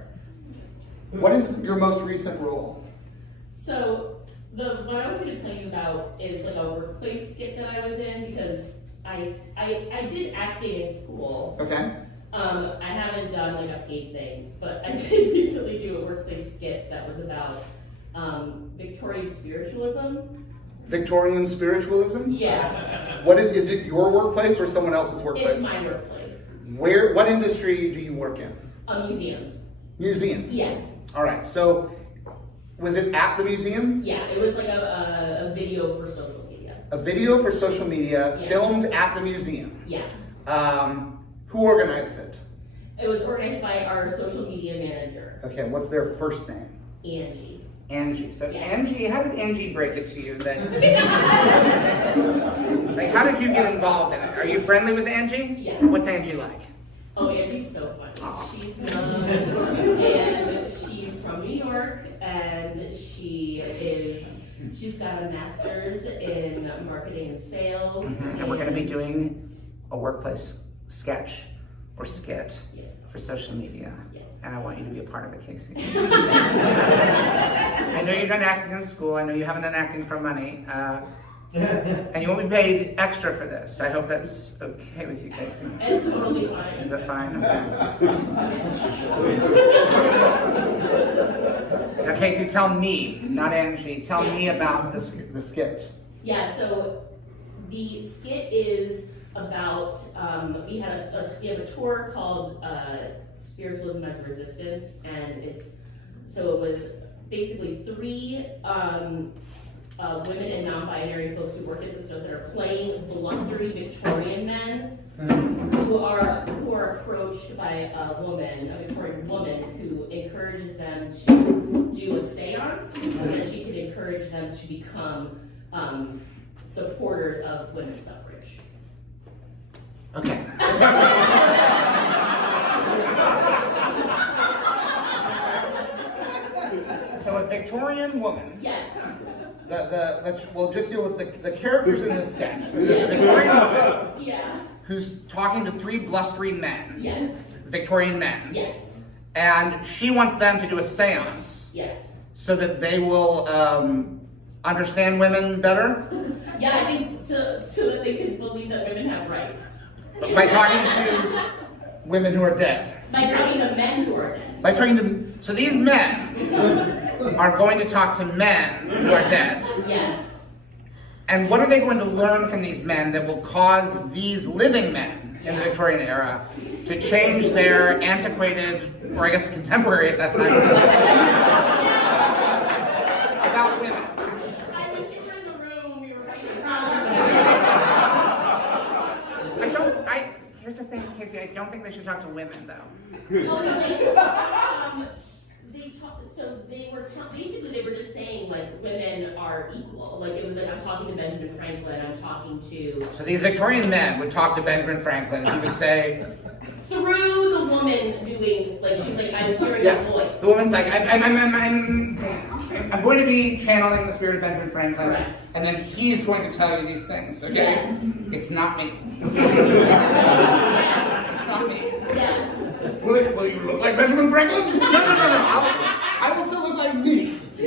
What is your most recent role? So the one I was going to tell you about is like a workplace skit that I was in because I did acting in school. Okay. I haven't done like a paid thing, but I did recently do a workplace skit that was about Victorian spiritualism. Victorian spiritualism? Yeah. What is it your workplace or someone else's workplace? It's my workplace. What industry do you work in? Museums. Museums? Yeah. All right, so was it at the museum? Yeah, it was like a video for social media. A video for social media Yeah. filmed at the museum? Yeah. Who organized it? It was organized by our social media manager, Okay, what's their first name? Angie. Angie. So Yeah. Angie, how did Angie break it to you then? Like, how did you get involved in it? Are you friendly with Angie? Yeah. What's Angie like? Oh, Angie's so funny. She's young, and she's from New York, and she's got a master's in marketing and sales. And we're going to be doing a workplace sketch or skit Yeah. for social media. Yeah. And I want you to be a part of it, Casey. I know you've done acting in school. I know you haven't done acting for money. And you won't be paid extra for this. I hope that's okay with you, Casey. It's totally fine. Is that fine? Okay. Now, Casey, tell me, not Angie, tell me about the skit. Yeah, so the skit is about, we have a tour called Spiritualism as a Resistance, and it was basically 3 women and non-binary folks who work at the stores that are playing blustery Victorian men who are approached by a Victorian woman who encourages them to do a seance so that she can encourage them to become supporters of women's suffrage. Okay. So a Victorian woman. Yes. We'll just deal with the characters in the sketch. There's a Victorian woman Yeah. who's talking to 3 blustery men. Yes. Victorian men. Yes. And she wants them to do a seance Yes. so that they will understand women better Yeah, I think so that they could believe that women have rights. by talking to women who are dead. By talking to men who are dead. By talking to, so these men are going to talk to men who are dead. Yes. And what are they going to learn from these men that will cause these living men in the Victorian era to change their antiquated, or I guess contemporary at that time, about women? I wish you were in the room when we were writing. Here's the thing, Casey, I don't think they should talk to women, though. Oh no, basically they were just saying like women are equal. Like it was like I'm talking to Benjamin Franklin, I'm talking to. So these Victorian men would talk to Benjamin Franklin, he would say, through the woman doing, like she was like, I'm hearing your voice. The woman's like, I'm going to be channeling the spirit of Benjamin Franklin, Correct. and then he's going to tell you these things, okay? Yes. It's not me. Yes. It's not me. Yes. Will you look like Benjamin Franklin? No. I will still look like me. I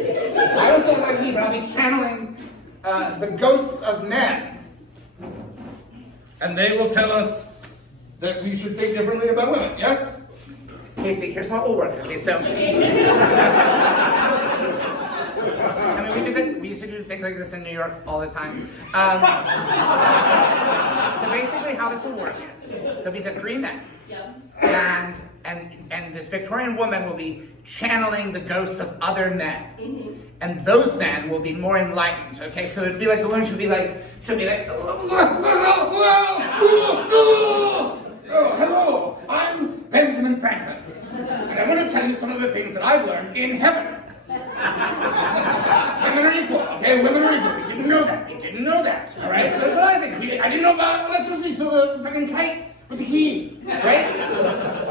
will still look like me, but I'll be channeling the ghosts of men. And they will tell us that you should think differently about women, yes? Casey, here's how it will work. Okay, so... I mean, we used to do things like this in New York all the time. So basically how this will work is, there'll be the 3 men. Yep. And this Victorian woman will be channeling the ghosts of other men. Mm-hmm. And those men will be more enlightened, okay? So it'd be like, the woman should be like, oh, hello, I'm Benjamin Franklin. And I want to tell you some of the things that I've learned in heaven. Women are equal, okay? Women are equal. We didn't know that. We didn't know that, all right? There's a lot of things. I didn't know about electricity till the fucking kite with the key, right?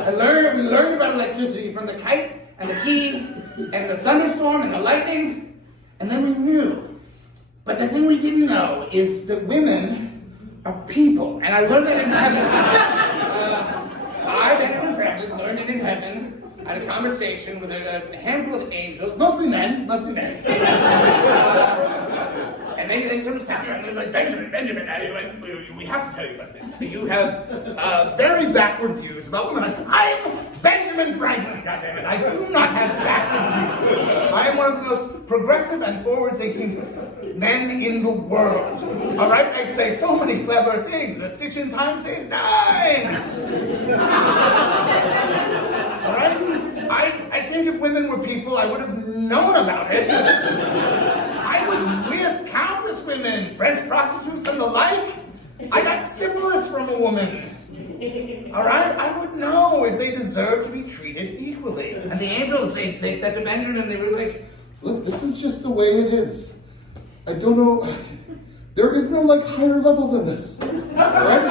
We learned about electricity from the kite and the key and the thunderstorm and the lightning, and then we knew. But the thing we didn't know is that women are people, and I learned that in heaven. I, Benjamin Franklin, learned it in heaven. I had a conversation with a handful of angels, mostly men. And they sort of sat there and they're like, Benjamin, we have to tell you about this. You have very backward views about women. I said, I am Benjamin Franklin, goddammit. I do not have backward views. I am one of the most progressive and forward-thinking men in the world. All right? I say so many clever things. A stitch in time saves 9. All right? I think if women were people, I would have known about it. I was with countless women, French prostitutes and the like. I got syphilis from a woman. All right? I would know if they deserve to be treated equally. And the angels, they said to Benjamin, they were like, Look, this is just the way it is. I don't know. There is no like higher level than this. All right?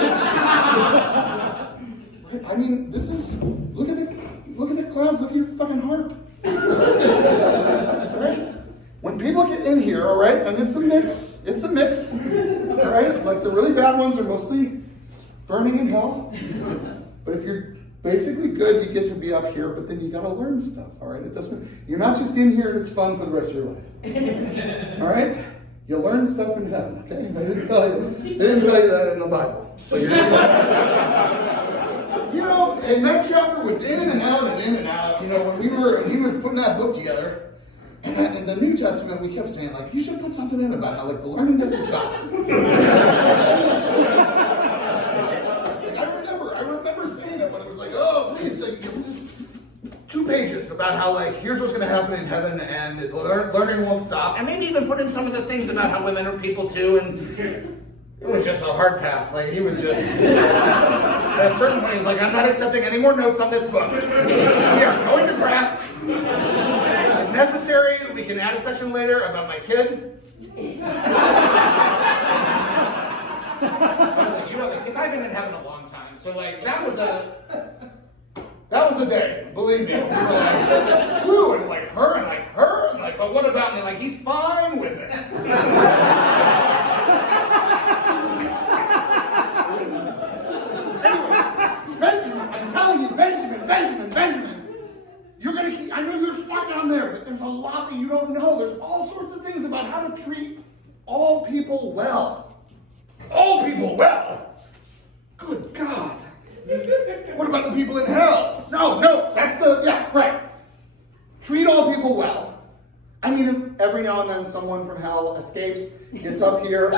I mean, this is. Look at the clouds. Look at your fucking harp. All right? When people get in here, all right, and it's a mix. All right? Like the really bad ones are mostly burning in hell. But if you're basically good, you get to be up here, but then you gotta learn stuff, all right? You're not just in here and it's fun for the rest of your life. All right? You learn stuff in heaven, okay? They didn't tell you that in the Bible. But you're you know, and that chapter was in and out and in and out. You know, when he was putting that book together, and in the New Testament, we kept saying, like, you should put something in about how, like, the learning doesn't stop. I remember saying it when it was like, oh, please, like, it was just 2 pages about how, like, here's what's going to happen in heaven, and learning won't stop. And maybe even put in some of the things about how women are people, too, and it was just a hard pass. Like, he was just, at a certain point, he's like, I'm not accepting any more notes on this book. We are going to press. If necessary, we can add a section later about my kid. You know, because I've been in heaven a long time, so like that was a day, believe me. We were like, ooh, and like her, and like, but what about me? Like, he's fine with it. Anyway, Benjamin, I'm telling you, Benjamin. You're gonna keep, I know you're smart down there, but there's a lot that you don't know. There's all sorts of things about how to treat all people well. All people well? Good God. What about the people in hell? No, yeah, right. Treat all people well. I mean, every now and then someone from hell escapes, gets up here.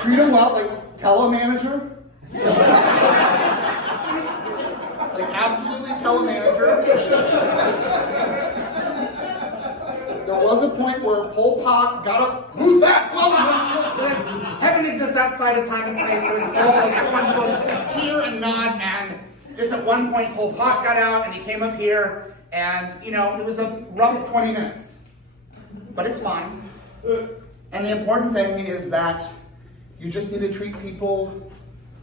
Treat them well, like tell a manager. Like, absolutely tell a manager. There was a point where Pol Pot got up. Who's that? Heaven exists outside of time and space, so it's all like everyone's going here and nod. And just at one point, Pol Pot got out and he came up here, and you know, it was a rough 20 minutes. But it's fine. And the important thing is that you just need to treat people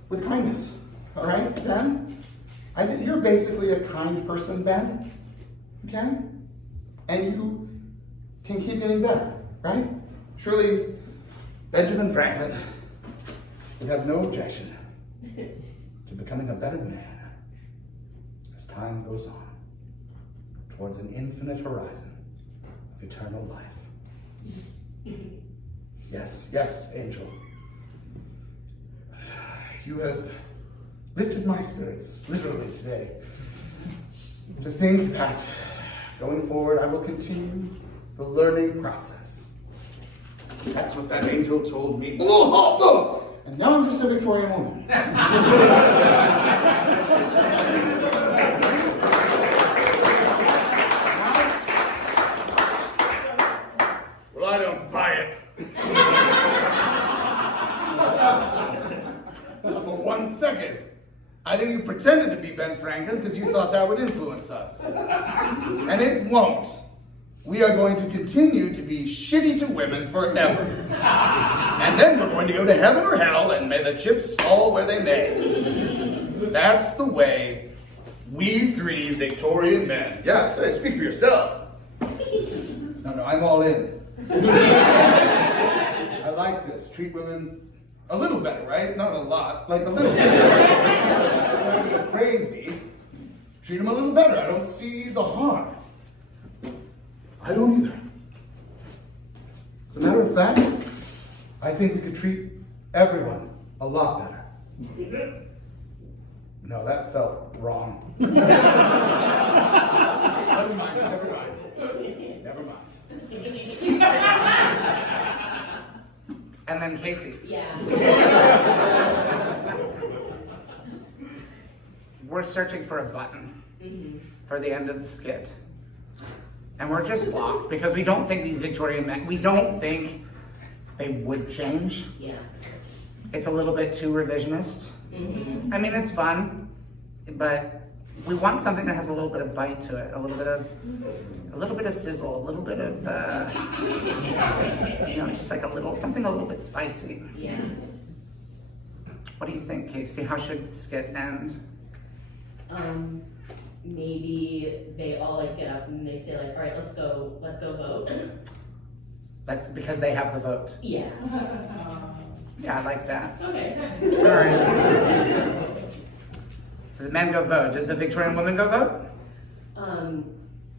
with kindness. All right, Ben? I think you're basically a kind person, Ben. Okay? And you can keep getting better, right? Surely Benjamin Franklin would have no objection to becoming a better man as time goes on towards an infinite horizon of eternal life. Yes, angel. You have lifted my spirits, literally, today. To think that, going forward, I will continue the learning process. That's what that angel told me. Oh! And now I'm just a Victorian woman. Well, I don't buy it. For 1 second. I think you pretended to be Ben Franklin because you thought that would influence us. And it won't. We are going to continue to be shitty to women forever. And then we're going to go to heaven or hell, and may the chips fall where they may. That's the way we 3 Victorian men. Yes, speak for yourself. No, I'm all in. I like this. Treat women A little better, right? Not a lot, like a little better. Not crazy. Treat them a little better. I don't see the harm. I don't either. As a matter of fact, I think we could treat everyone a lot better. No, that felt wrong. Never mind. And then Casey. Yeah. We're searching for a button for the end of the skit. And we're just blocked because we don't think these Victorian men, we don't think they would change. Yeah. It's a little bit too revisionist. I mean, it's fun, but we want something that has a little bit of bite to it, a little bit of sizzle, a little bit of, just like something a little bit spicy. Yeah. What do you think, Casey? How should the skit end? Maybe they all like get up and they say like, all right, let's go vote. That's because they have the vote. Yeah. Yeah, I like that. Okay. All right. So the men go vote. Does the Victorian woman go vote?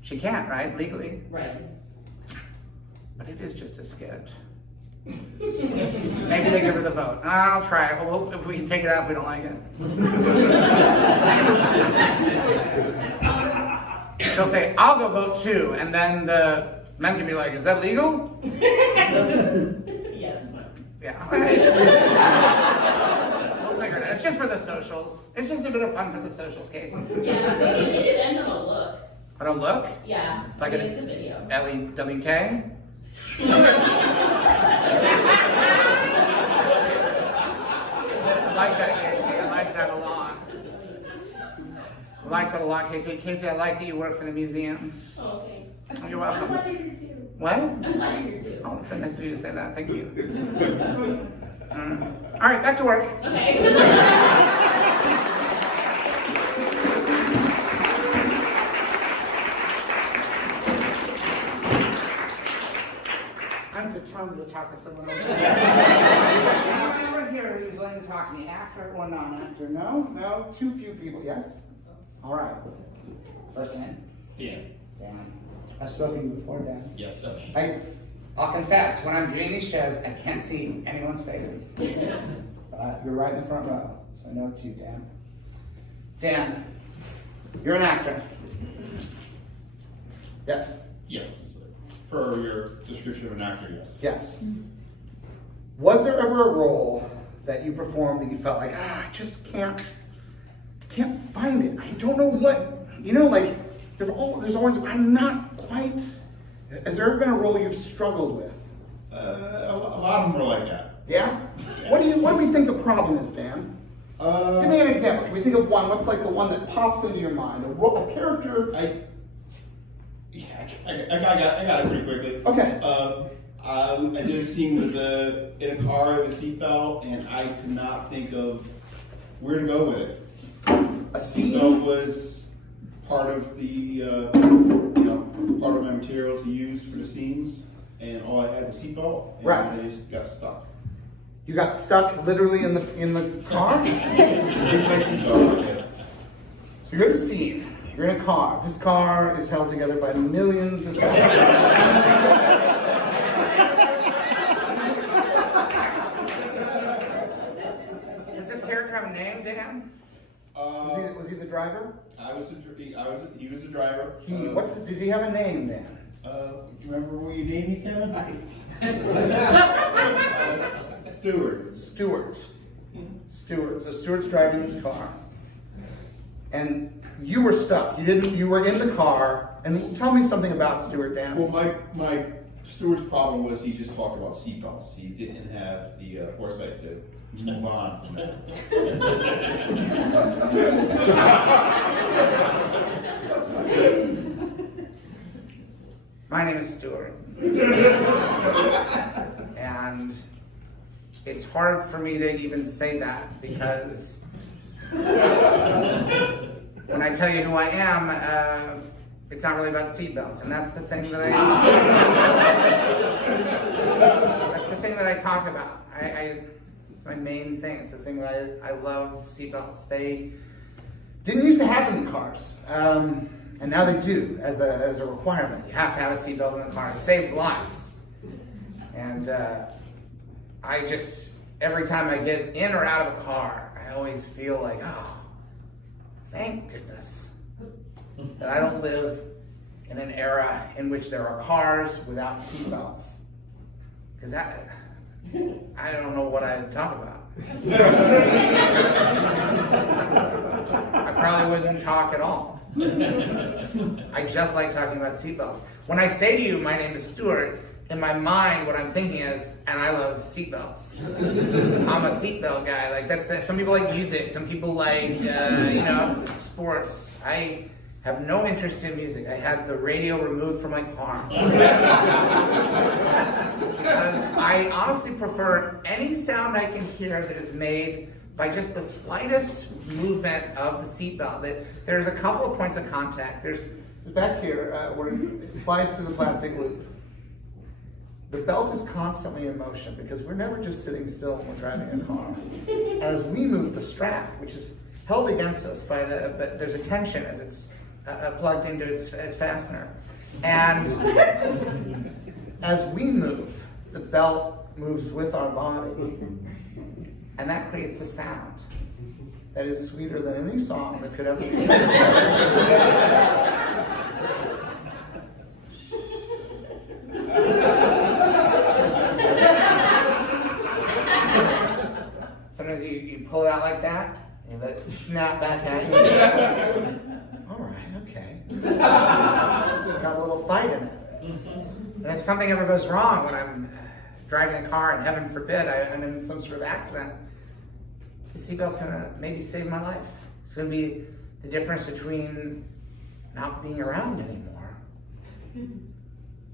She can't, right? Legally. Right. But it is just a skit. Maybe they give her the vote. I'll try it. Well, if we can take it out if we don't like it. She'll say, I'll go vote too. And then the men can be like, is that legal? Yeah, that's fine. Yeah. We'll figure it out. It's just for the socials. It's just a bit of fun for the socials, Casey. Yeah, maybe it ends on a look. But a look? Yeah. Like it's a video. LEWK? I like that, Casey. I like that a lot. I like that a lot, Casey. Casey, I like that you work for the museum. Oh, thanks. You're welcome. I'm glad you're here too. What? I'm glad you're here too. Oh, it's so nice of you to say that. Thank you. All right, back to work. Okay. I'm determined to talk to someone else. Anyone here who's willing to talk to me, actor or non-actor? No? Too few people, yes? All right. First name? Dan. I've spoken before, Dan. Yes. I'll confess, when I'm doing these shows, I can't see anyone's faces. You're right in the front row, so I know it's you, Dan. Dan, you're an actor. Yes. Yes. Per your description of an actor, yes. Yes. Was there ever a role that you performed that you felt like, I just can't find it. I don't know what, there's always, I'm not quite. Has there ever been a role you've struggled with? A lot of them are like that. Yeah? What do we think the problem is, Dan? Give me an example. If we think of one, what's like the one that pops into your mind? A character. I got it pretty quickly. Okay. I did a scene in a car with a seatbelt, and I could not think of where to go with it. A scene? So it was part of the, part of my material to use for the scenes, and all I had was seatbelt, and Right. I just got stuck. You got stuck literally in the car? With my seatbelt, yes. So you're in a scene. You're in a car. This car is held together by millions of Does this character have a name, Dan? Was he the driver? He was the driver. Does he have a name, Dan? Remember what you named me, Kevin? Stewart. So Stewart's driving this car. And you were stuck. You were in the car. And tell me something about Stewart, Dan. Well, my Stewart's problem was he just talked about seatbelts. He didn't have the foresight to move on from that. My name is Stewart. And it's hard for me to even say that because when I tell you who I am, it's not really about seatbelts, and that's the thing that I talk about. It's my main thing. It's the thing that I love seatbelts. They didn't used to have them in cars, and now they do as a requirement. You have to have a seatbelt in the car. It saves lives. And I just, every time I get in or out of a car, I always feel like, oh, thank goodness that I don't live in an era in which there are cars without seatbelts. Because I don't know what I'd talk about. I probably wouldn't talk at all. I just like talking about seatbelts. When I say to you, my name is Stuart, in my mind, what I'm thinking is, and I love seatbelts. I'm a seatbelt guy. Like that's some people like music, some people like sports. I have no interest in music. I had the radio removed from my car. Because I honestly prefer any sound I can hear that is made by just the slightest movement of the seatbelt. There's a couple of points of contact. There's back here where it slides through the plastic loop. The belt is constantly in motion because we're never just sitting still when we're driving a car. As we move the strap, which is held against us but there's a tension as it's plugged into its fastener. And as we move, the belt moves with our body. And that creates a sound that is sweeter than any song that could ever be sung. Sometimes you pull it out like that, and let it snap back at you. All right, okay. Got a little fight in it. And if something ever goes wrong when I'm driving a car, and heaven forbid I'm in some sort of accident, the seatbelt's gonna maybe save my life. It's gonna be the difference between not being around anymore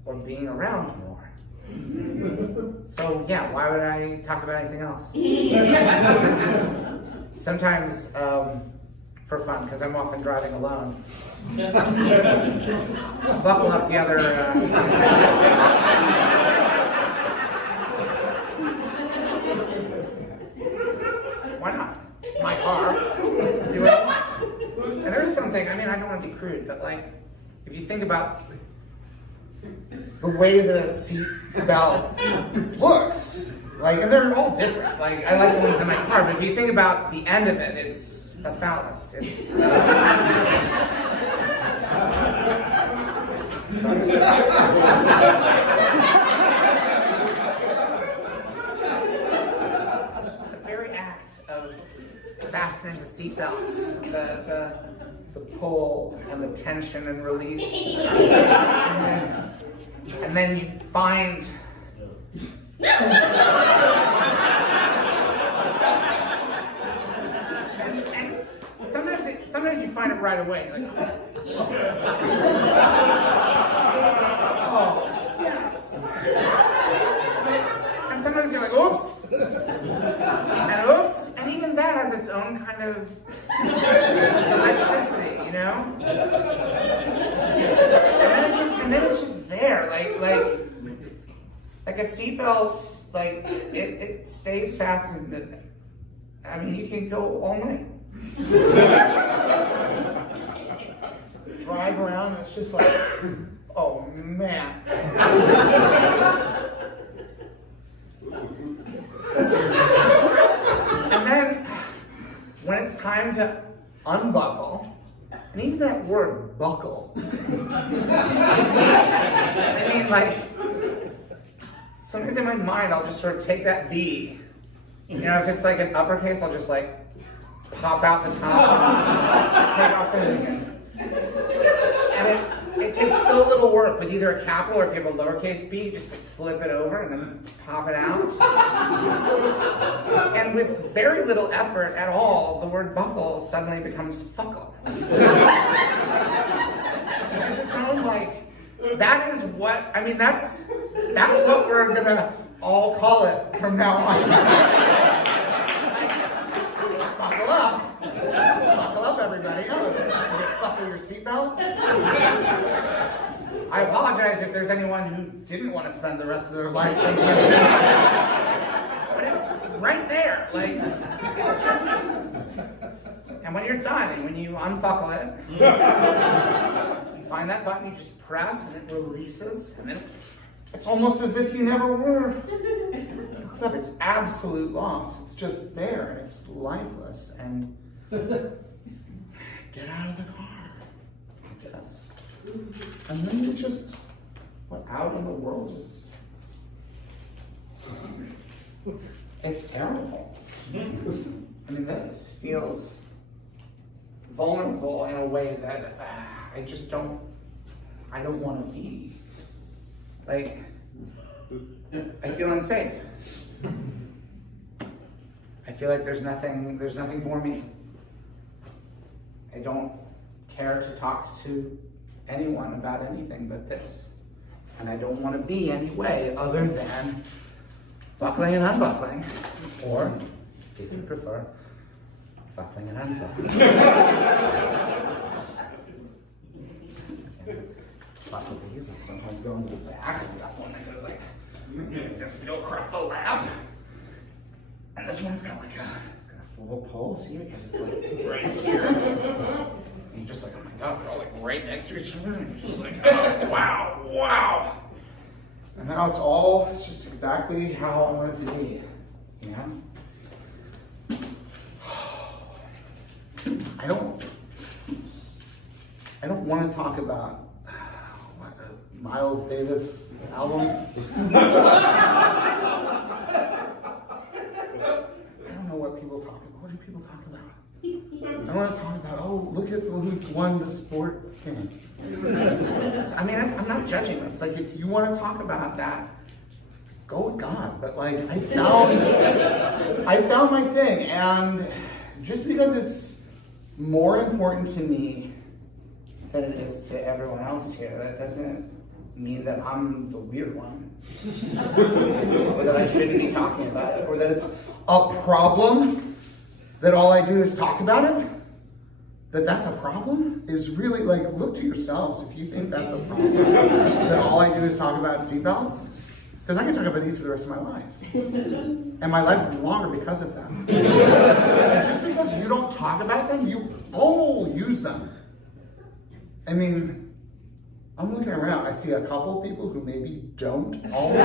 or being around more. So yeah, why would I talk about anything else? Sometimes for fun, because I'm often driving alone. Buckle up the other. Why not? It's my car. Do it. And there's something. I mean, I don't want to be crude, but like, if you think about the way that a seat belt looks, like, and they're all different. Like, I like the ones in my car, but if you think about the end of it, it's a phallus. It's the very act of fastening the seat belts, the pull and the tension and release, and then you find. And sometimes you find it right away. You're like, oh, yes. And sometimes you're like, oops. And oops. And even that has its own kind of electricity, you know? And then it's just there. Like a seatbelt, like it stays fastened. I mean, you can go all night. Drive around, it's just like, oh man. And then, when it's time to unbuckle, and even that word, buckle, I mean, like, sometimes in my mind, I'll just sort of take that B. You know, if it's like an uppercase, I'll just like pop out the top, take off the thing. And it takes so little work with either a capital or if you have a lowercase b, just like flip it over and then pop it out. And with very little effort at all, the word buckle suddenly becomes fuckle. Because it's kind of like, that is what, I mean, that's what we're gonna all call it from now on. Buckle up. Buckle up, everybody. Oh, buckle your seatbelt. I apologize if there's anyone who didn't want to spend the rest of their life thinking about that. But it's right there. Like, it's just, and when you're done, and when you unbuckle it, you find that button, you just press, and it releases, and then it's almost as if you never were hooked up. It's absolute loss. It's just there, and it's lifeless, and get out of the car, I guess. And then you just, out in the world, just, it's terrible. I mean, this feels vulnerable in a way that I don't want to be. Like, I feel unsafe. I feel like there's nothing for me. I don't care to talk to anyone about anything but this. And I don't want to be any way other than buckling and unbuckling, or, if you prefer, buckling and unbuckling. Buckle these and sometimes go into the back, and that one that goes like this to go across the lap. And this one's got like a full pull, see, because it's like right here. And you're just like, oh my God, they're all like right next to each other, and you're just like, oh, wow. And now it's just exactly how I want it to be, you know? I don't want to talk about Miles Davis albums. I don't know what people talk about. What do people talk about? I want to talk about, oh, look at who's won the sports game. I mean, I'm not judging. It's like, if you want to talk about that, go with God. But like, I found my thing, and just because it's more important to me than it is to everyone else here, that doesn't mean that I'm the weird one, or that I shouldn't be talking about it, or that it's a problem that all I do is talk about it. That's a problem is really, like, look to yourselves if you think that's a problem, that all I do is talk about seatbelts. Because I can talk about these for the rest of my life. And my life will be longer because of them. And just because you don't talk about them, you all use them. I mean, I'm looking around, I see a couple people who maybe don't always.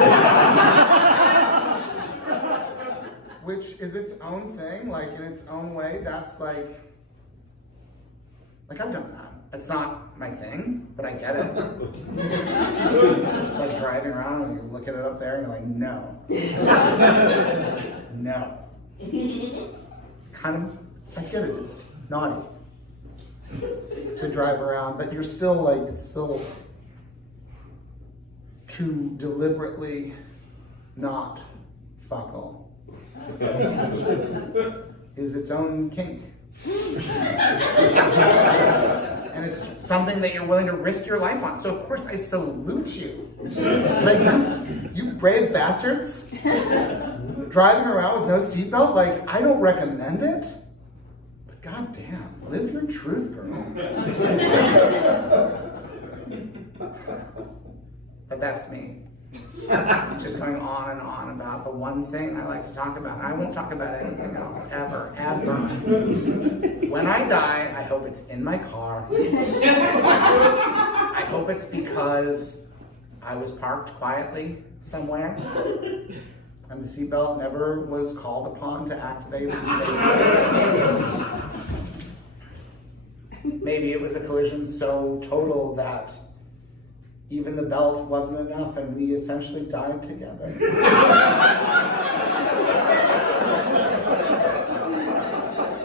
Which is its own thing, like in its own way, that's like I've done that. It's not my thing, but I get it. It's like driving around and you look at it up there and you're like, no. No. Kind of, I get it, it's naughty to drive around, but you're still like, it's still to deliberately not buckle is its own kink. And it's something that you're willing to risk your life on. So of course I salute you. Like, you brave bastards driving around with no seatbelt, like, I don't recommend it. But goddamn, live your truth, girl. But that's me. Just going on and on about the one thing I like to talk about. And I won't talk about anything else, ever. When I die, I hope it's in my car. I hope it's because I was parked quietly somewhere, and the seatbelt never was called upon to activate as a safety. Maybe it was a collision so total that even the belt wasn't enough, and we essentially died together.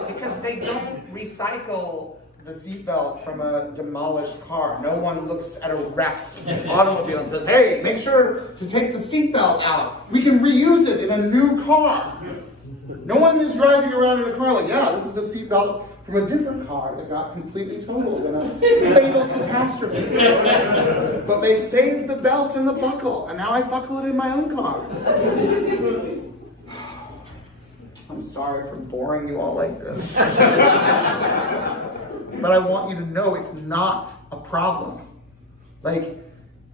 Because they don't recycle the seatbelts from a demolished car. No one looks at a wrecked automobile and says, hey, make sure to take the seatbelt out. We can reuse it in a new car. No one is driving around in a car like, yeah, this is a seatbelt from a different car that got completely totaled in a fatal catastrophe. But they saved the belt and the buckle, and now I buckle it in my own car. I'm sorry for boring you all like this. But I want you to know it's not a problem. Like,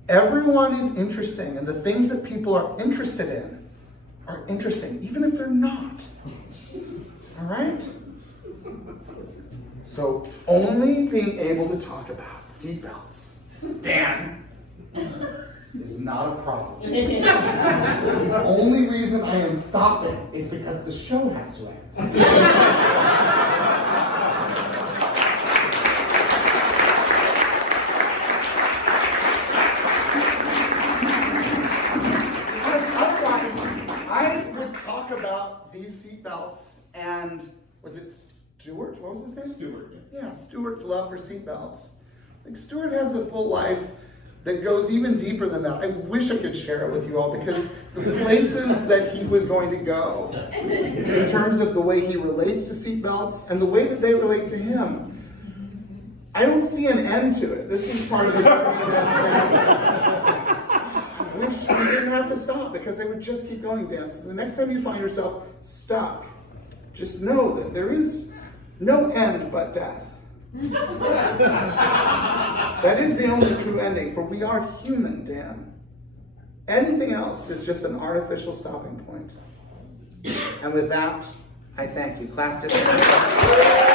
everyone is interesting, and the things that people are interested in are interesting, even if they're not. All right? So only being able to talk about seatbelts, Dan, is not a problem. The only reason I am stopping is because the show has to end. Otherwise, I would talk about these seatbelts and, was it Stuart? What was his name? Stuart. Yeah, Stuart's love for seatbelts. Like, Stuart has a full life that goes even deeper than that. I wish I could share it with you all, because the places that he was going to go in terms of the way he relates to seatbelts and the way that they relate to him, I don't see an end to it. This is part of the journey that I wish we didn't have to stop, because they would just keep going, Dan. So the next time you find yourself stuck, just know that there is no end but death. That is the only true ending, for we are human, Dan. Anything else is just an artificial stopping point. And with that, I thank you. Class dismissed.